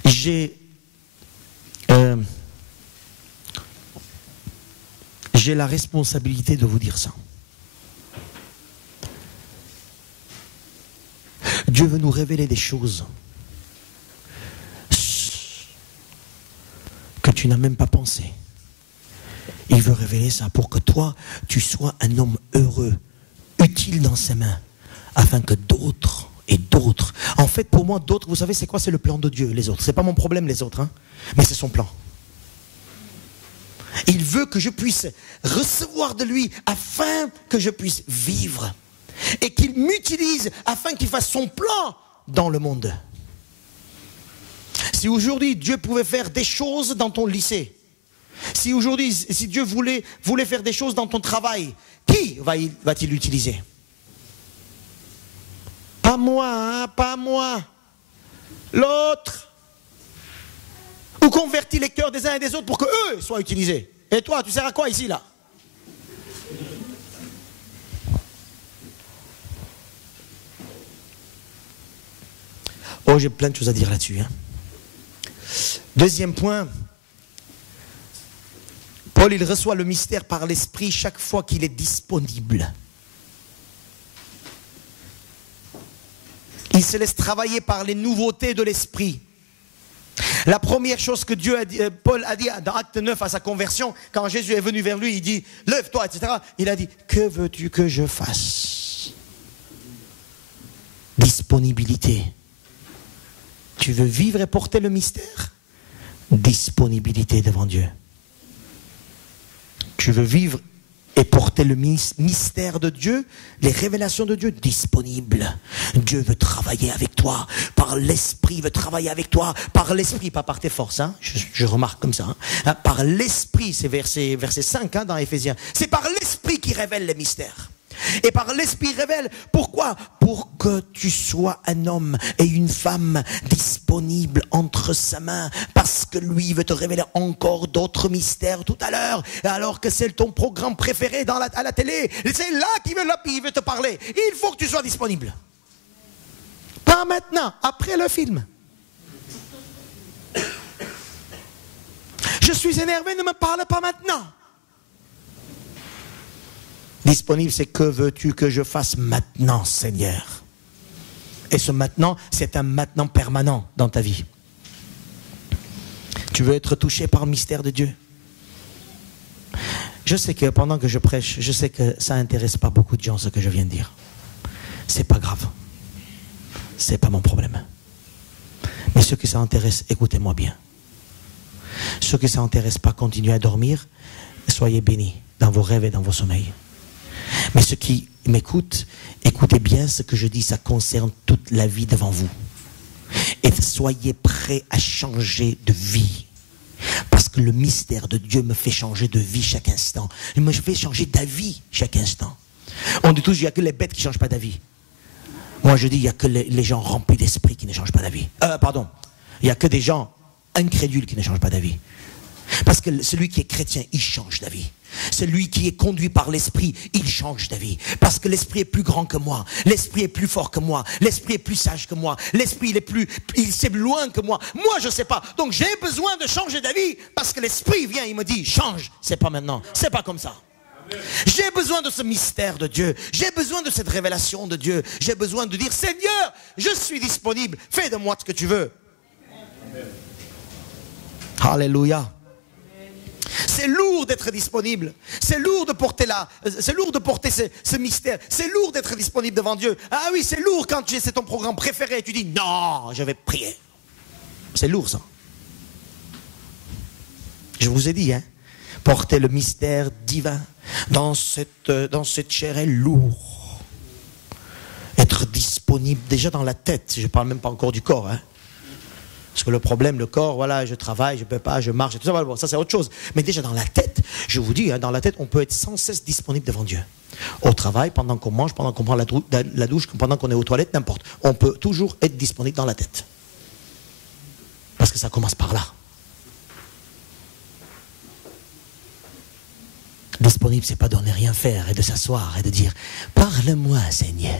J'ai la responsabilité de vous dire ça. Dieu veut nous révéler des choses que tu n'as même pas pensé. Il veut révéler ça pour que toi, tu sois un homme heureux, utile dans ses mains, afin que d'autres et d'autres. En fait, pour moi, d'autres, vous savez, c'est quoi? C'est le plan de Dieu, les autres. C'est pas mon problème, les autres, hein, mais c'est son plan. Il veut que je puisse recevoir de lui afin que je puisse vivre. Et qu'il m'utilise afin qu'il fasse son plan dans le monde. Si aujourd'hui Dieu pouvait faire des choses dans ton lycée, si aujourd'hui, si Dieu voulait faire des choses dans ton travail, qui va-t-il utiliser? Pas moi, hein, pas moi. L'autre. Ou convertit les cœurs des uns et des autres pour que eux soient utilisés. Et toi, tu sers à quoi ici, là? Oh, j'ai plein de choses à dire là-dessus. Hein. Deuxième point. Paul, il reçoit le mystère par l'Esprit chaque fois qu'il est disponible. Il se laisse travailler par les nouveautés de l'Esprit. La première chose que Paul a dit dans Acte 9 à sa conversion, quand Jésus est venu vers lui, il dit, lève-toi, etc. Il a dit, que veux-tu que je fasse? Disponibilité. Tu veux vivre et porter le mystère? Disponibilité devant Dieu. Tu veux vivre et porter le mystère de Dieu, les révélations de Dieu disponibles. Dieu veut travailler avec toi, par l'Esprit veut travailler avec toi, par l'Esprit, pas par tes forces, hein, je remarque comme ça, hein, par l'Esprit, c'est verset 5 hein, dans Éphésiens, c'est par l'Esprit qui révèle les mystères. Et par l'Esprit révèle, pourquoi? Pour que tu sois un homme et une femme disponibles entre sa main, parce que lui veut te révéler encore d'autres mystères tout à l'heure, alors que c'est ton programme préféré à la télé, c'est là qu'il veut te parler. Il faut que tu sois disponible. Pas maintenant, après le film. Je suis énervé, ne me parle pas maintenant. Disponible, c'est que veux-tu que je fasse maintenant, Seigneur? Et ce maintenant, c'est un maintenant permanent dans ta vie. Tu veux être touché par le mystère de Dieu? Je sais que pendant que je prêche, je sais que ça n'intéresse pas beaucoup de gens ce que je viens de dire. C'est pas grave. C'est pas mon problème. Mais ceux que ça intéresse, écoutez-moi bien. Ceux que ça n'intéresse pas, continuez à dormir. Soyez bénis dans vos rêves et dans vos sommeils. Mais ceux qui m'écoutent, écoutez bien ce que je dis, ça concerne toute la vie devant vous. Et soyez prêts à changer de vie. Parce que le mystère de Dieu me fait changer de vie chaque instant. Il me fait changer d'avis chaque instant. On dit tous, il n'y a que les bêtes qui ne changent pas d'avis. Moi je dis, il n'y a que les gens remplis d'esprit qui ne changent pas d'avis. Il n'y a que des gens incrédules qui ne changent pas d'avis. Parce que celui qui est chrétien, il change d'avis. Celui qui est conduit par l'esprit, il change d'avis. Parce que l'esprit est plus grand que moi. L'esprit est plus fort que moi. L'esprit est plus sage que moi. L'esprit il sait loin que moi. Moi, je ne sais pas. Donc j'ai besoin de changer d'avis. Parce que l'esprit vient, il me dit, change. C'est pas maintenant. C'est pas comme ça. J'ai besoin de ce mystère de Dieu. J'ai besoin de cette révélation de Dieu. J'ai besoin de dire, Seigneur, je suis disponible. Fais de moi ce que tu veux. Alléluia. C'est lourd d'être disponible. C'est lourd de porter ce mystère. C'est lourd d'être disponible devant Dieu. Ah oui, c'est lourd quand c'est ton programme préféré et tu dis non, je vais prier. C'est lourd ça. Je vous ai dit, hein, porter le mystère divin dans cette chair est lourd. Être disponible déjà dans la tête. Je ne parle même pas encore du corps, hein. Parce que le problème, le corps, voilà, je travaille, je ne peux pas, je marche, et tout ça, bon, ça c'est autre chose. Mais déjà dans la tête, je vous dis, hein, dans la tête, on peut être sans cesse disponible devant Dieu. Au travail, pendant qu'on mange, pendant qu'on prend la douche, pendant qu'on est aux toilettes, n'importe. On peut toujours être disponible dans la tête. Parce que ça commence par là. Disponible, c'est pas de ne rien faire et de s'asseoir et de dire « Parle-moi, Seigneur ».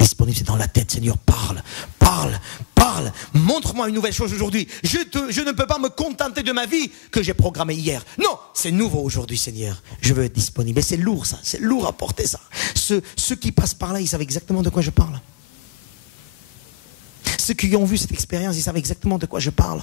Disponible, c'est dans la tête. Seigneur, parle, parle, parle. Montre-moi une nouvelle chose aujourd'hui. Je ne peux pas me contenter de ma vie que j'ai programmée hier. Non, c'est nouveau aujourd'hui, Seigneur. Je veux être disponible. Et c'est lourd, ça. C'est lourd à porter, ça. Ceux qui passent par là, ils savent exactement de quoi je parle. Ceux qui ont vu cette expérience, ils savent exactement de quoi je parle.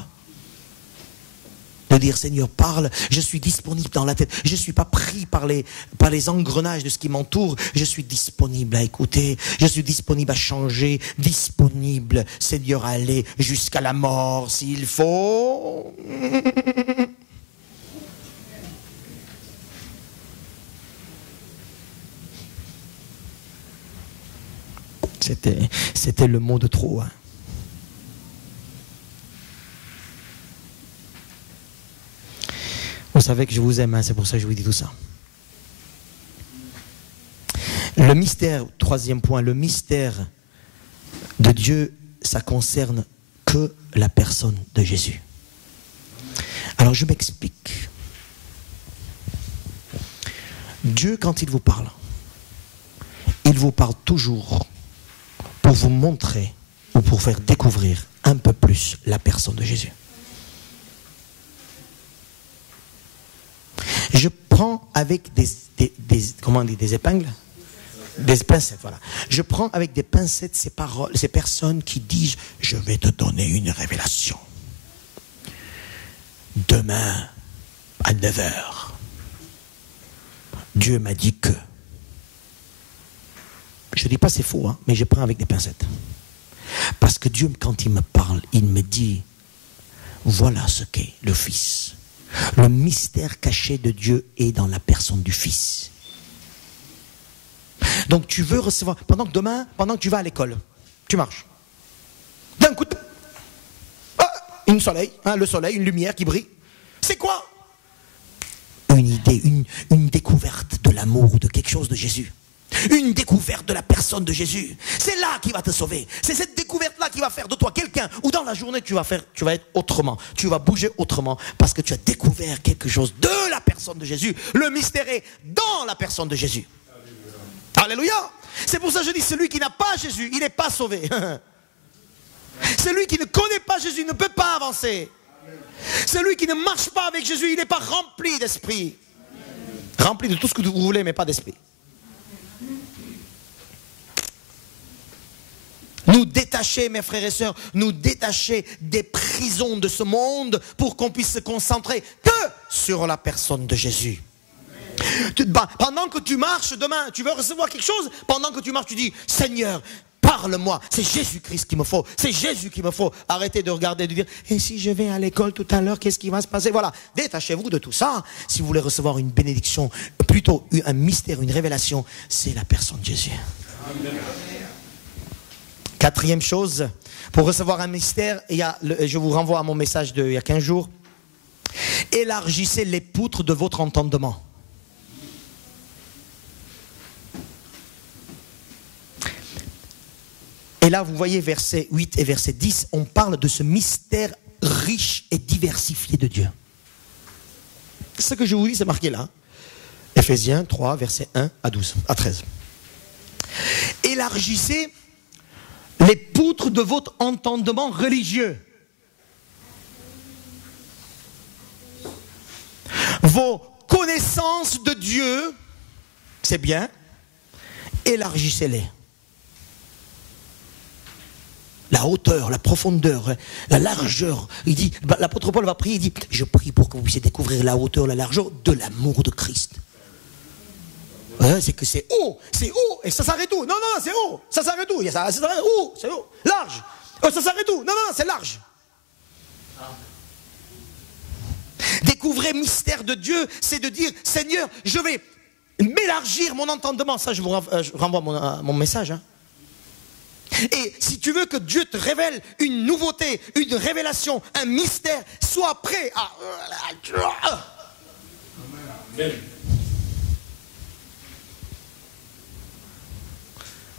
De dire, Seigneur, parle, je suis disponible dans la tête. Je ne suis pas pris par les engrenages de ce qui m'entoure. Je suis disponible à écouter. Je suis disponible à changer. Disponible, Seigneur, à aller jusqu'à la mort s'il faut. C'était le mot de trop, hein. Vous savez que je vous aime, hein, c'est pour ça que je vous dis tout ça. Le mystère, troisième point, le mystère de Dieu, ça concerne que la personne de Jésus. Alors je m'explique. Dieu, quand il vous parle toujours pour vous montrer ou pour faire découvrir un peu plus la personne de Jésus. Je prends avec des épingles, des pincettes, voilà. Je prends avec des pincettes ces paroles, ces personnes qui disent « Je vais te donner une révélation. Demain, à 9h, Dieu m'a dit que... » Je ne dis pas c'est faux, hein, mais je prends avec des pincettes. Parce que Dieu, quand il me parle, il me dit « Voilà ce qu'est le Fils. Le mystère caché de Dieu est dans la personne du Fils. Donc tu veux recevoir, pendant que tu vas à l'école, tu marches. D'un coup, le soleil, une lumière qui brille. C'est quoi? Une idée, une découverte de l'amour, de quelque chose de Jésus. Une découverte de la personne de Jésus. C'est là qui va te sauver. C'est cette découverte-là qui va faire de toi quelqu'un où dans la journée tu vas être autrement. Tu vas bouger autrement parce que tu as découvert quelque chose de la personne de Jésus. Le mystère est dans la personne de Jésus. Alléluia. C'est pour ça que je dis, celui qui n'a pas Jésus, il n'est pas sauvé. Celui qui ne connaît pas Jésus ne peut pas avancer. Celui qui ne marche pas avec Jésus, il n'est pas rempli d'esprit. Rempli de tout ce que vous voulez, mais pas d'esprit. Nous détacher, mes frères et sœurs, nous détacher des prisons de ce monde pour qu'on puisse se concentrer que sur la personne de Jésus. Pendant que tu marches demain, tu veux recevoir quelque chose, pendant que tu marches, tu dis, Seigneur, parle-moi, c'est Jésus-Christ qu'il me faut, c'est Jésus qu'il me faut. Arrêtez de regarder, de dire, et si je vais à l'école tout à l'heure, qu'est-ce qui va se passer? Voilà, détachez-vous de tout ça. Si vous voulez recevoir une bénédiction, plutôt un mystère, une révélation, c'est la personne de Jésus. Amen. Quatrième chose, pour recevoir un mystère, je vous renvoie à mon message d'il y a 15 jours, élargissez les poutres de votre entendement. Et là, vous voyez verset 8 et verset 10, on parle de ce mystère riche et diversifié de Dieu. Ce que je vous dis, c'est marqué là. Éphésiens 3, verset 1 à 12, à 13. Élargissez les poutres de votre entendement religieux. Vos connaissances de Dieu, c'est bien, élargissez-les. La hauteur, la profondeur, la largeur. Il dit, l'apôtre Paul va prier, il dit, je prie pour que vous puissiez découvrir la hauteur, la largeur de l'amour de Christ. C'est que c'est haut, et ça s'arrête où? Non, c'est haut, ça s'arrête où? Ça s'arrête où? C'est haut, large. Ça s'arrête où? Non, c'est large. Découvrir le mystère de Dieu, c'est de dire, Seigneur, je vais m'élargir mon entendement. Ça, je renvoie mon message. Et si tu veux que Dieu te révèle une nouveauté, une révélation, un mystère, sois prêt à... Amen.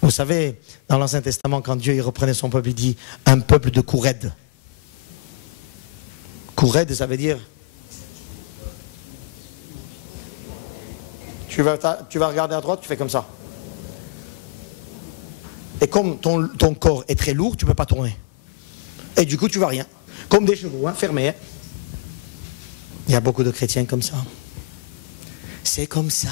Vous savez, dans l'Ancien Testament, quand Dieu il reprenait son peuple, il dit un peuple de cou raide. Cou raide, ça veut dire tu vas regarder à droite, tu fais comme ça. Et comme ton corps est très lourd, tu ne peux pas tourner. Et du coup, tu ne vois rien. Comme des chevaux, fermés. Il y a beaucoup de chrétiens comme ça. C'est comme ça.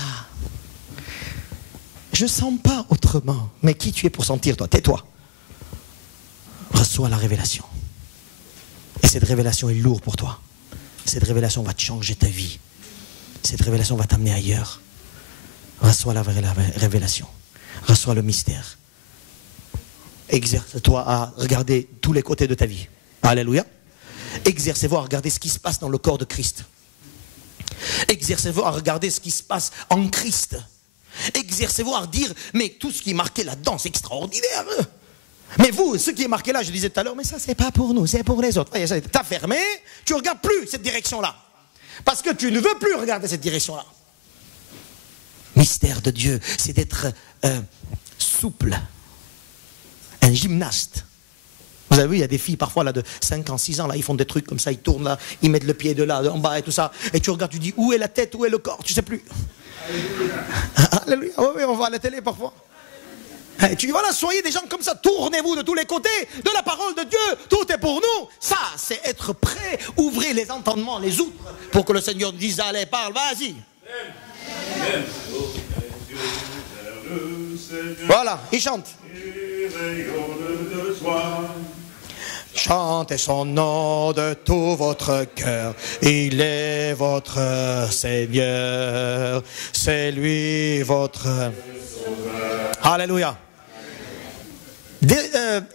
Je ne sens pas autrement. Mais qui tu es pour sentir, toi? Tais-toi. Reçois la révélation. Et cette révélation est lourde pour toi. Cette révélation va te changer ta vie. Cette révélation va t'amener ailleurs. Reçois la révélation. Reçois le mystère. Exerce-toi à regarder tous les côtés de ta vie. Alléluia. Exercez-vous à regarder ce qui se passe dans le corps de Christ. Exercez-vous à regarder ce qui se passe en Christ. Exercez-vous à dire, mais tout ce qui est marqué là-dedans, c'est extraordinaire. Mais vous, ce qui est marqué là, je disais tout à l'heure, mais ça, c'est pas pour nous, c'est pour les autres. T'as fermé, tu ne regardes plus cette direction-là. Parce que tu ne veux plus regarder cette direction-là. Mystère de Dieu, c'est d'être souple. Un gymnaste. Vous avez vu, il y a des filles parfois là de 5 ans, 6 ans, là, ils font des trucs comme ça, ils tournent là, ils mettent le pied de là, en bas et tout ça. Et tu regardes, tu dis, où est la tête, où est le corps, tu ne sais plus. Alléluia. Oui, on va à la télé parfois. Et tu dis, voilà, soyez des gens comme ça, tournez-vous de tous les côtés, de la parole de Dieu, tout est pour nous. Ça, c'est être prêt, ouvrez les entendements, les outres, pour que le Seigneur dise, allez, parle, vas-y. Voilà, il chante. Chantez son nom de tout votre cœur. Il est votre Seigneur. C'est lui votre... Alléluia.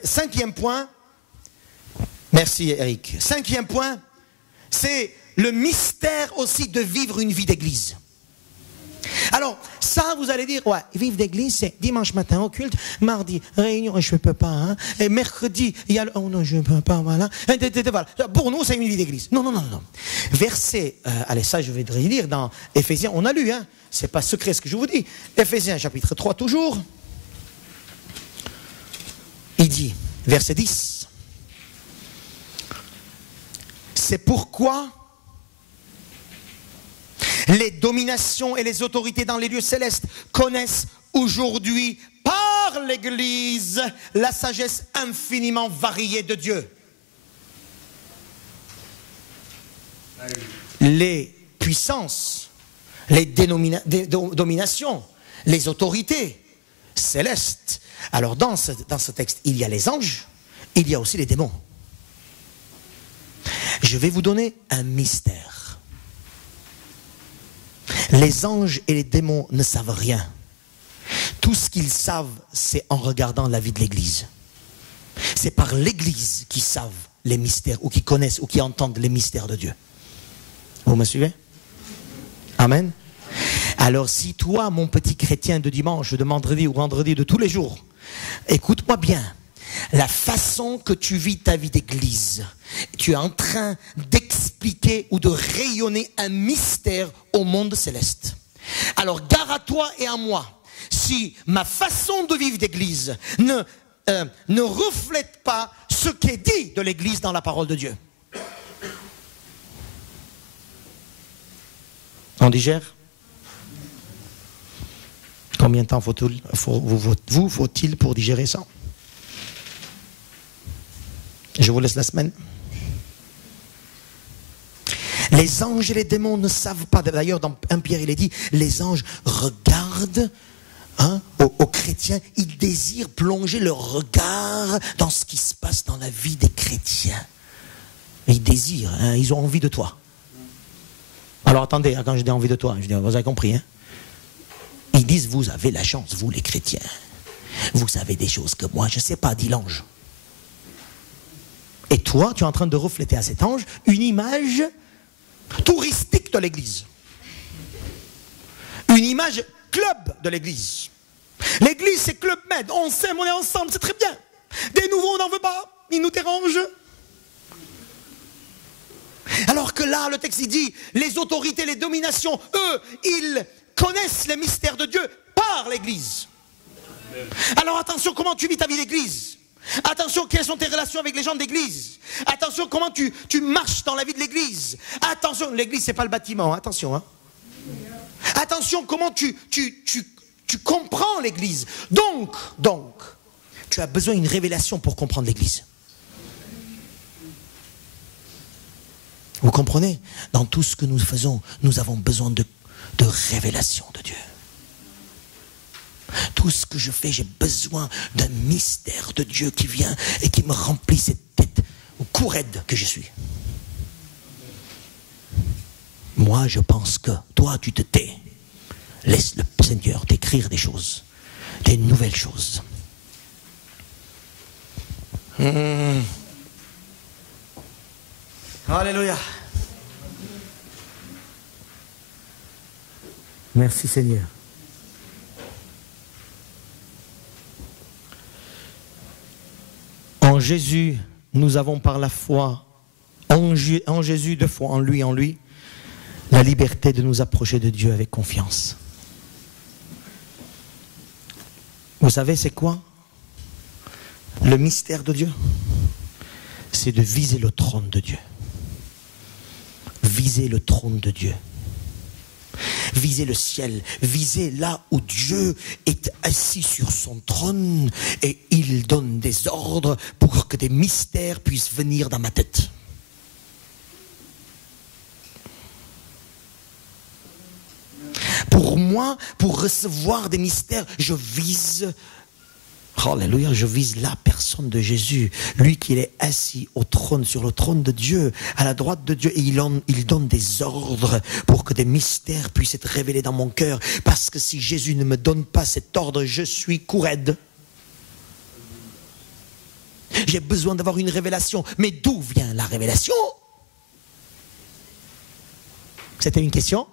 Cinquième point. Merci Eric. Cinquième point, c'est le mystère aussi de vivre une vie d'église. Alors, ça, vous allez dire, ouais, vivre d'église, c'est dimanche matin au culte, mardi, réunion, je ne peux pas, hein, et mercredi, il y a le, oh non, je ne peux pas, voilà. Voilà. Pour nous, c'est une vie d'église. Non, non, non, non. Verset, allez, ça, je vais lire dans Éphésiens, on a lu, hein, c'est pas secret ce que je vous dis. Éphésiens, chapitre 3, toujours. Il dit, verset 10, c'est pourquoi les dominations et les autorités dans les lieux célestes connaissent aujourd'hui par l'Église la sagesse infiniment variée de Dieu. Les puissances, les dominations, les autorités célestes. Alors dans ce texte, il y a les anges, il y a aussi les démons. Je vais vous donner un mystère. Les anges et les démons ne savent rien. Tout ce qu'ils savent, c'est en regardant la vie de l'Église. C'est par l'Église qu'ils savent les mystères, ou qui connaissent, ou qui entendent les mystères de Dieu. Vous me suivez? Amen. Alors si toi, mon petit chrétien de dimanche, de vendredi ou vendredi, de tous les jours, écoute-moi bien, la façon que tu vis ta vie d'église, tu es en train d'expliquer ou de rayonner un mystère au monde céleste. Alors gare à toi et à moi, si ma façon de vivre d'église ne reflète pas ce qui est dit de l'église dans la parole de Dieu. On digère? Combien de temps faut-il pour digérer ça? Je vous laisse la semaine. Les anges et les démons ne savent pas. D'ailleurs, dans 1 Pierre, il est dit, les anges regardent aux chrétiens. Ils désirent plonger leur regard dans ce qui se passe dans la vie des chrétiens. Ils désirent, ils ont envie de toi. Alors attendez, quand je dis envie de toi, je dis, vous avez compris, hein? Ils disent, vous avez la chance, vous les chrétiens. Vous savez des choses que moi, je ne sais pas, dit l'ange. Et toi, tu es en train de refléter à cet ange une image touristique de l'église. Une image club de l'église. L'église, c'est Club Med. On s'aime, on est ensemble, c'est très bien. Des nouveaux, on n'en veut pas. Ils nous dérangent. Alors que là, le texte, il dit, les autorités, les dominations, eux, ils connaissent les mystères de Dieu par l'église. Alors attention, comment tu vis ta vie d'église? Attention, quelles sont tes relations avec les gens d'église? Attention, comment tu marches dans la vie de l'église? Attention, l'église, c'est pas le bâtiment, attention. Hein. Attention, comment tu comprends l'église. Donc, tu as besoin d'une révélation pour comprendre l'église. Vous comprenez? Dans tout ce que nous faisons, nous avons besoin de révélation de Dieu. Tout ce que je fais, j'ai besoin d'un mystère de Dieu qui vient et qui me remplit cette tête au cou raide que je suis. Moi, je pense que toi, tu te tais. Laisse le Seigneur t'écrire des choses, des nouvelles choses. Alléluia. Merci Seigneur. En Jésus, nous avons par la foi, en Jésus, de foi en lui, la liberté de nous approcher de Dieu avec confiance. Vous savez c'est quoi? Le mystère de Dieu, c'est de viser le trône de Dieu. Viser le trône de Dieu. Viser le ciel, viser là où Dieu est assis sur son trône et il donne des ordres pour que des mystères puissent venir dans ma tête. Pour moi, pour recevoir des mystères, je vise, alléluia, je vise la personne de Jésus, lui qui est assis au trône, sur le trône de Dieu, à la droite de Dieu, et il donne des ordres pour que des mystères puissent être révélés dans mon cœur, parce que si Jésus ne me donne pas cet ordre, je suis courraide. J'ai besoin d'avoir une révélation, mais d'où vient la révélation? C'était une question.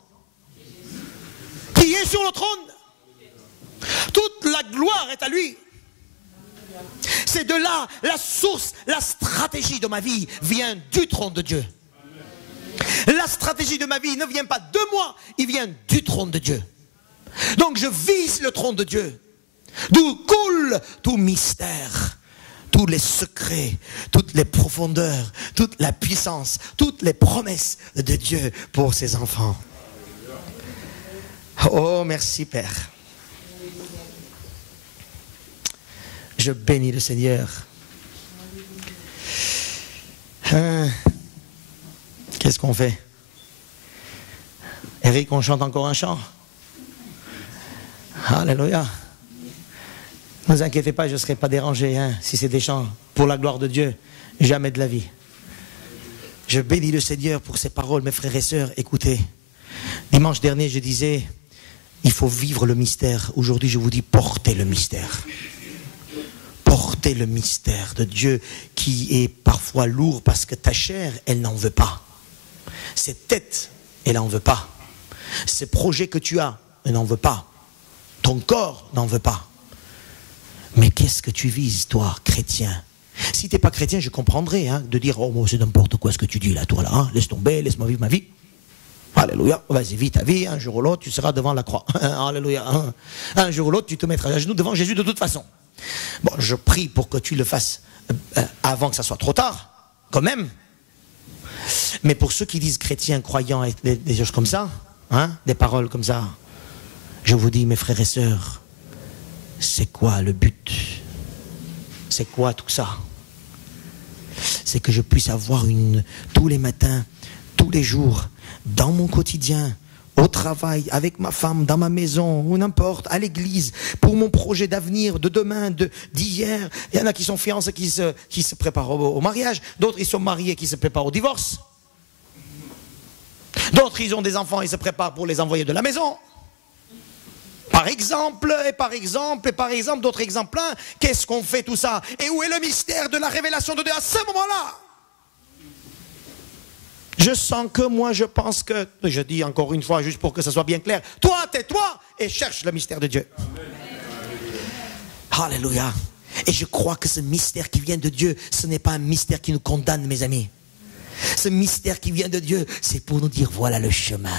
Qui est sur le trône? Toute la gloire est à lui. C'est de là, la source, la stratégie de ma vie vient du trône de Dieu. La stratégie de ma vie ne vient pas de moi, il vient du trône de Dieu. Donc je vise le trône de Dieu. D'où coule tout mystère, tous les secrets, toutes les profondeurs, toute la puissance, toutes les promesses de Dieu pour ses enfants. Oh, merci Père. Je bénis le Seigneur. Qu'est-ce qu'on fait? Eric, on chante encore un chant. Alléluia. Ne vous inquiétez pas, je ne serai pas dérangé si c'est des chants pour la gloire de Dieu. Jamais de la vie. Je bénis le Seigneur pour ses paroles, mes frères et sœurs. Écoutez, dimanche dernier, je disais, il faut vivre le mystère. Aujourd'hui, je vous dis, portez le mystère. Portez le mystère de Dieu qui est parfois lourd parce que ta chair, elle n'en veut pas. Cette tête, elle n'en veut pas. Ces projets que tu as, elle n'en veut pas. Ton corps n'en veut pas. Mais qu'est-ce que tu vises, toi, chrétien? Si tu n'es pas chrétien, je comprendrais de dire, oh, moi, c'est n'importe quoi ce que tu dis là, toi, là. Laisse tomber, laisse-moi vivre ma vie. Alléluia. Vas-y, vis ta vie. Un jour ou l'autre, tu seras devant la croix. Alléluia. Un jour ou l'autre, tu te mettras à genoux devant Jésus de toute façon. Bon, je prie pour que tu le fasses avant que ça soit trop tard, quand même. Mais pour ceux qui disent chrétiens, croyants, et des choses comme ça, des paroles comme ça, je vous dis, mes frères et sœurs, c'est quoi le but? C'est quoi tout ça? C'est que je puisse avoir tous les matins, tous les jours, dans mon quotidien, au travail, avec ma femme, dans ma maison, ou n'importe, à l'église, pour mon projet d'avenir, de demain, d'hier. Il y en a qui sont fiancés, qui se préparent au mariage. D'autres, ils sont mariés, qui se préparent au divorce. D'autres, ils ont des enfants, ils se préparent pour les envoyer de la maison. Par exemple, d'autres exemples. Qu'est-ce qu'on fait tout ça? Et où est le mystère de la révélation de Dieu à ce moment-là? Je sens que moi, je pense que, je dis encore une fois, juste pour que ça soit bien clair, toi, tais-toi et cherche le mystère de Dieu. Amen. Alléluia. Et je crois que ce mystère qui vient de Dieu, ce n'est pas un mystère qui nous condamne, mes amis. Ce mystère qui vient de Dieu, c'est pour nous dire, voilà le chemin.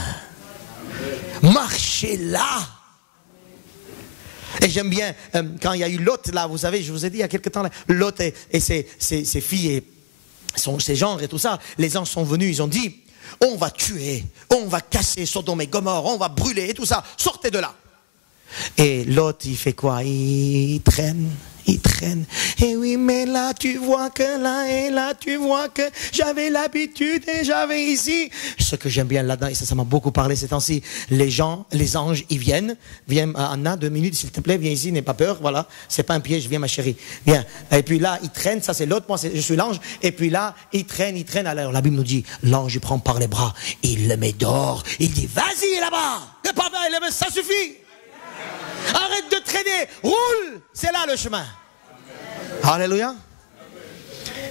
Marchez là. Et j'aime bien, quand il y a eu Lot, là, vous savez, je vous ai dit il y a quelque temps, là, Lot et ses filles et ses gendres et tout ça, les anges sont venus, ils ont dit, on va tuer, on va casser Sodome et Gomorrhe, on va brûler et tout ça, sortez de là. Et Lot, il fait quoi? Il traîne. Et oui, mais là, tu vois que là, et là, tu vois que j'avais l'habitude et j'avais ici. Ce que j'aime bien là-dedans, et ça m'a beaucoup parlé ces temps-ci, les anges, ils viennent, Anna, 2 minutes, s'il te plaît, viens ici, n'aie pas peur, voilà, c'est pas un piège, viens ma chérie, viens. Et puis là, il traîne, ça c'est l'autre, moi je suis l'ange, et puis là, il traîne, alors la Bible nous dit, l'ange, il prend par les bras, il le met dehors, il dit, vas-y là-bas, le papa, ça suffit. Arrête de traîner, roule, c'est là le chemin. Alléluia.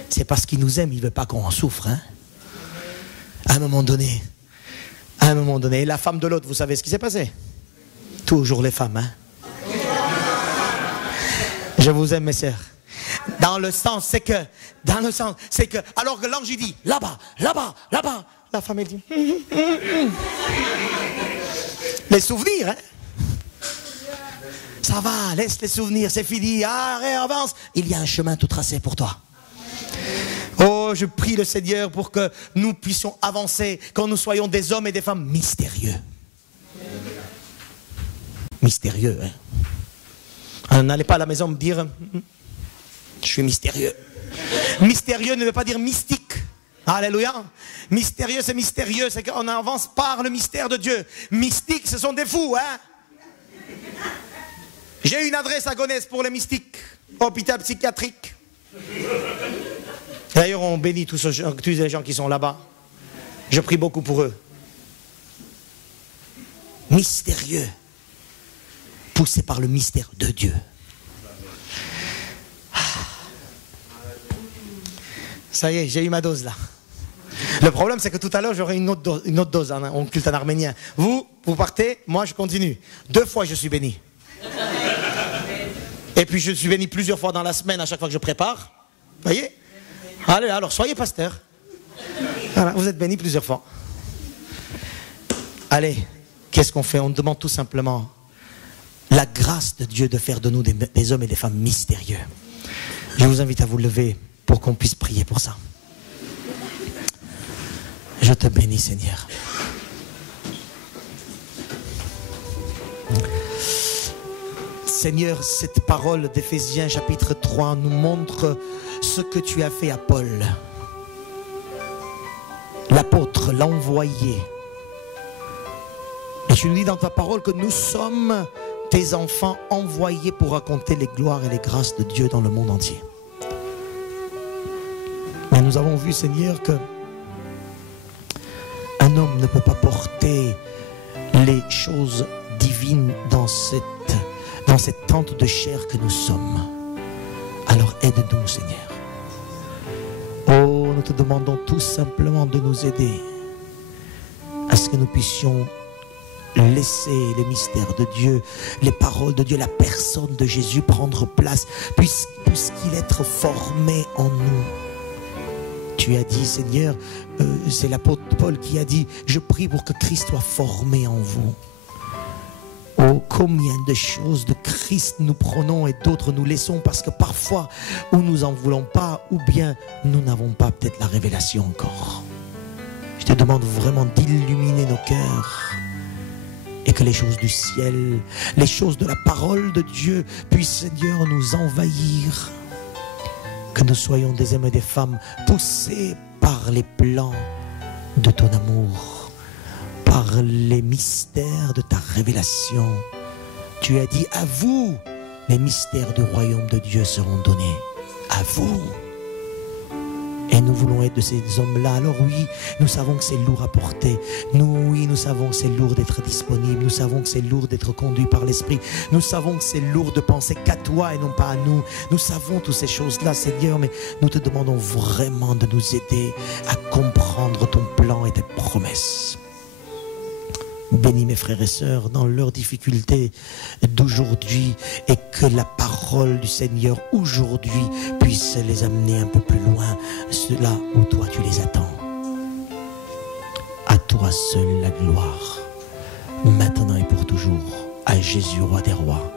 C'est parce qu'il nous aime, il ne veut pas qu'on en souffre. À un moment donné. Et la femme de l'autre, vous savez ce qui s'est passé? Toujours les femmes. Je vous aime, mes sœurs. Dans le sens, c'est que, alors que l'ange il dit, là-bas, la femme elle dit, les souvenirs, ça va, laisse les souvenirs, c'est fini, avance. Il y a un chemin tout tracé pour toi. Oh, je prie le Seigneur pour que nous puissions avancer, quand nous soyons des hommes et des femmes mystérieux. Mystérieux, N'allez pas à la maison me dire, je suis mystérieux. Mystérieux ne veut pas dire mystique. Alléluia. Mystérieux, c'est qu'on avance par le mystère de Dieu. Mystique, ce sont des fous, J'ai une adresse à Gonesse pour les mystiques, hôpital psychiatrique. D'ailleurs, on bénit tous les gens qui sont là-bas. Je prie beaucoup pour eux. Mystérieux, poussé par le mystère de Dieu. Ça y est, j'ai eu ma dose là. Le problème, c'est que tout à l'heure, j'aurai une autre dose en culte en arménien. Vous partez, moi, je continue. 2 fois, je suis béni. Et puis, je suis béni plusieurs fois dans la semaine, à chaque fois que je prépare. Vous voyez? Allez, alors, soyez pasteur. Voilà, vous êtes béni plusieurs fois. Allez, qu'est-ce qu'on fait? On demande tout simplement la grâce de Dieu de faire de nous des hommes et des femmes mystérieux. Je vous invite à vous lever pour qu'on puisse prier pour ça. Je te bénis, Seigneur. Seigneur, cette parole d'Éphésiens chapitre 3 nous montre ce que tu as fait à Paul. L'apôtre l'a envoyé. Et tu nous dis dans ta parole que nous sommes tes enfants envoyés pour raconter les gloires et les grâces de Dieu dans le monde entier. Mais nous avons vu, Seigneur, que un homme ne peut pas porter les choses divines dans cette tente de chair que nous sommes. Alors aide-nous, Seigneur. Oh, nous te demandons tout simplement de nous aider à ce que nous puissions laisser les mystères de Dieu, les paroles de Dieu, la personne de Jésus prendre place, puisqu'il est formé en nous. Tu as dit, Seigneur, c'est l'apôtre Paul qui a dit, je prie pour que Christ soit formé en vous. Oh, combien de choses de Christ nous prenons et d'autres nous laissons parce que parfois, ou nous en voulons pas, ou bien nous n'avons pas peut-être la révélation encore. Je te demande vraiment d'illuminer nos cœurs et que les choses du ciel, les choses de la parole de Dieu puissent, Seigneur, nous envahir. Que nous soyons des hommes et des femmes poussés par les plans de ton amour, par les mystères de ta révélation. Tu as dit, à vous, les mystères du royaume de Dieu seront donnés. À vous. Et nous voulons être de ces hommes-là. Alors oui, nous savons que c'est lourd à porter. Nous savons que c'est lourd d'être disponible. Nous savons que c'est lourd d'être conduit par l'Esprit. Nous savons que c'est lourd de penser qu'à toi et non pas à nous. Nous savons toutes ces choses-là, Seigneur, mais nous te demandons vraiment de nous aider à comprendre ton plan et tes promesses. Bénis mes frères et sœurs dans leurs difficultés d'aujourd'hui et que la parole du Seigneur aujourd'hui puisse les amener un peu plus loin, là où toi tu les attends. À toi seul la gloire, maintenant et pour toujours, à Jésus, roi des rois.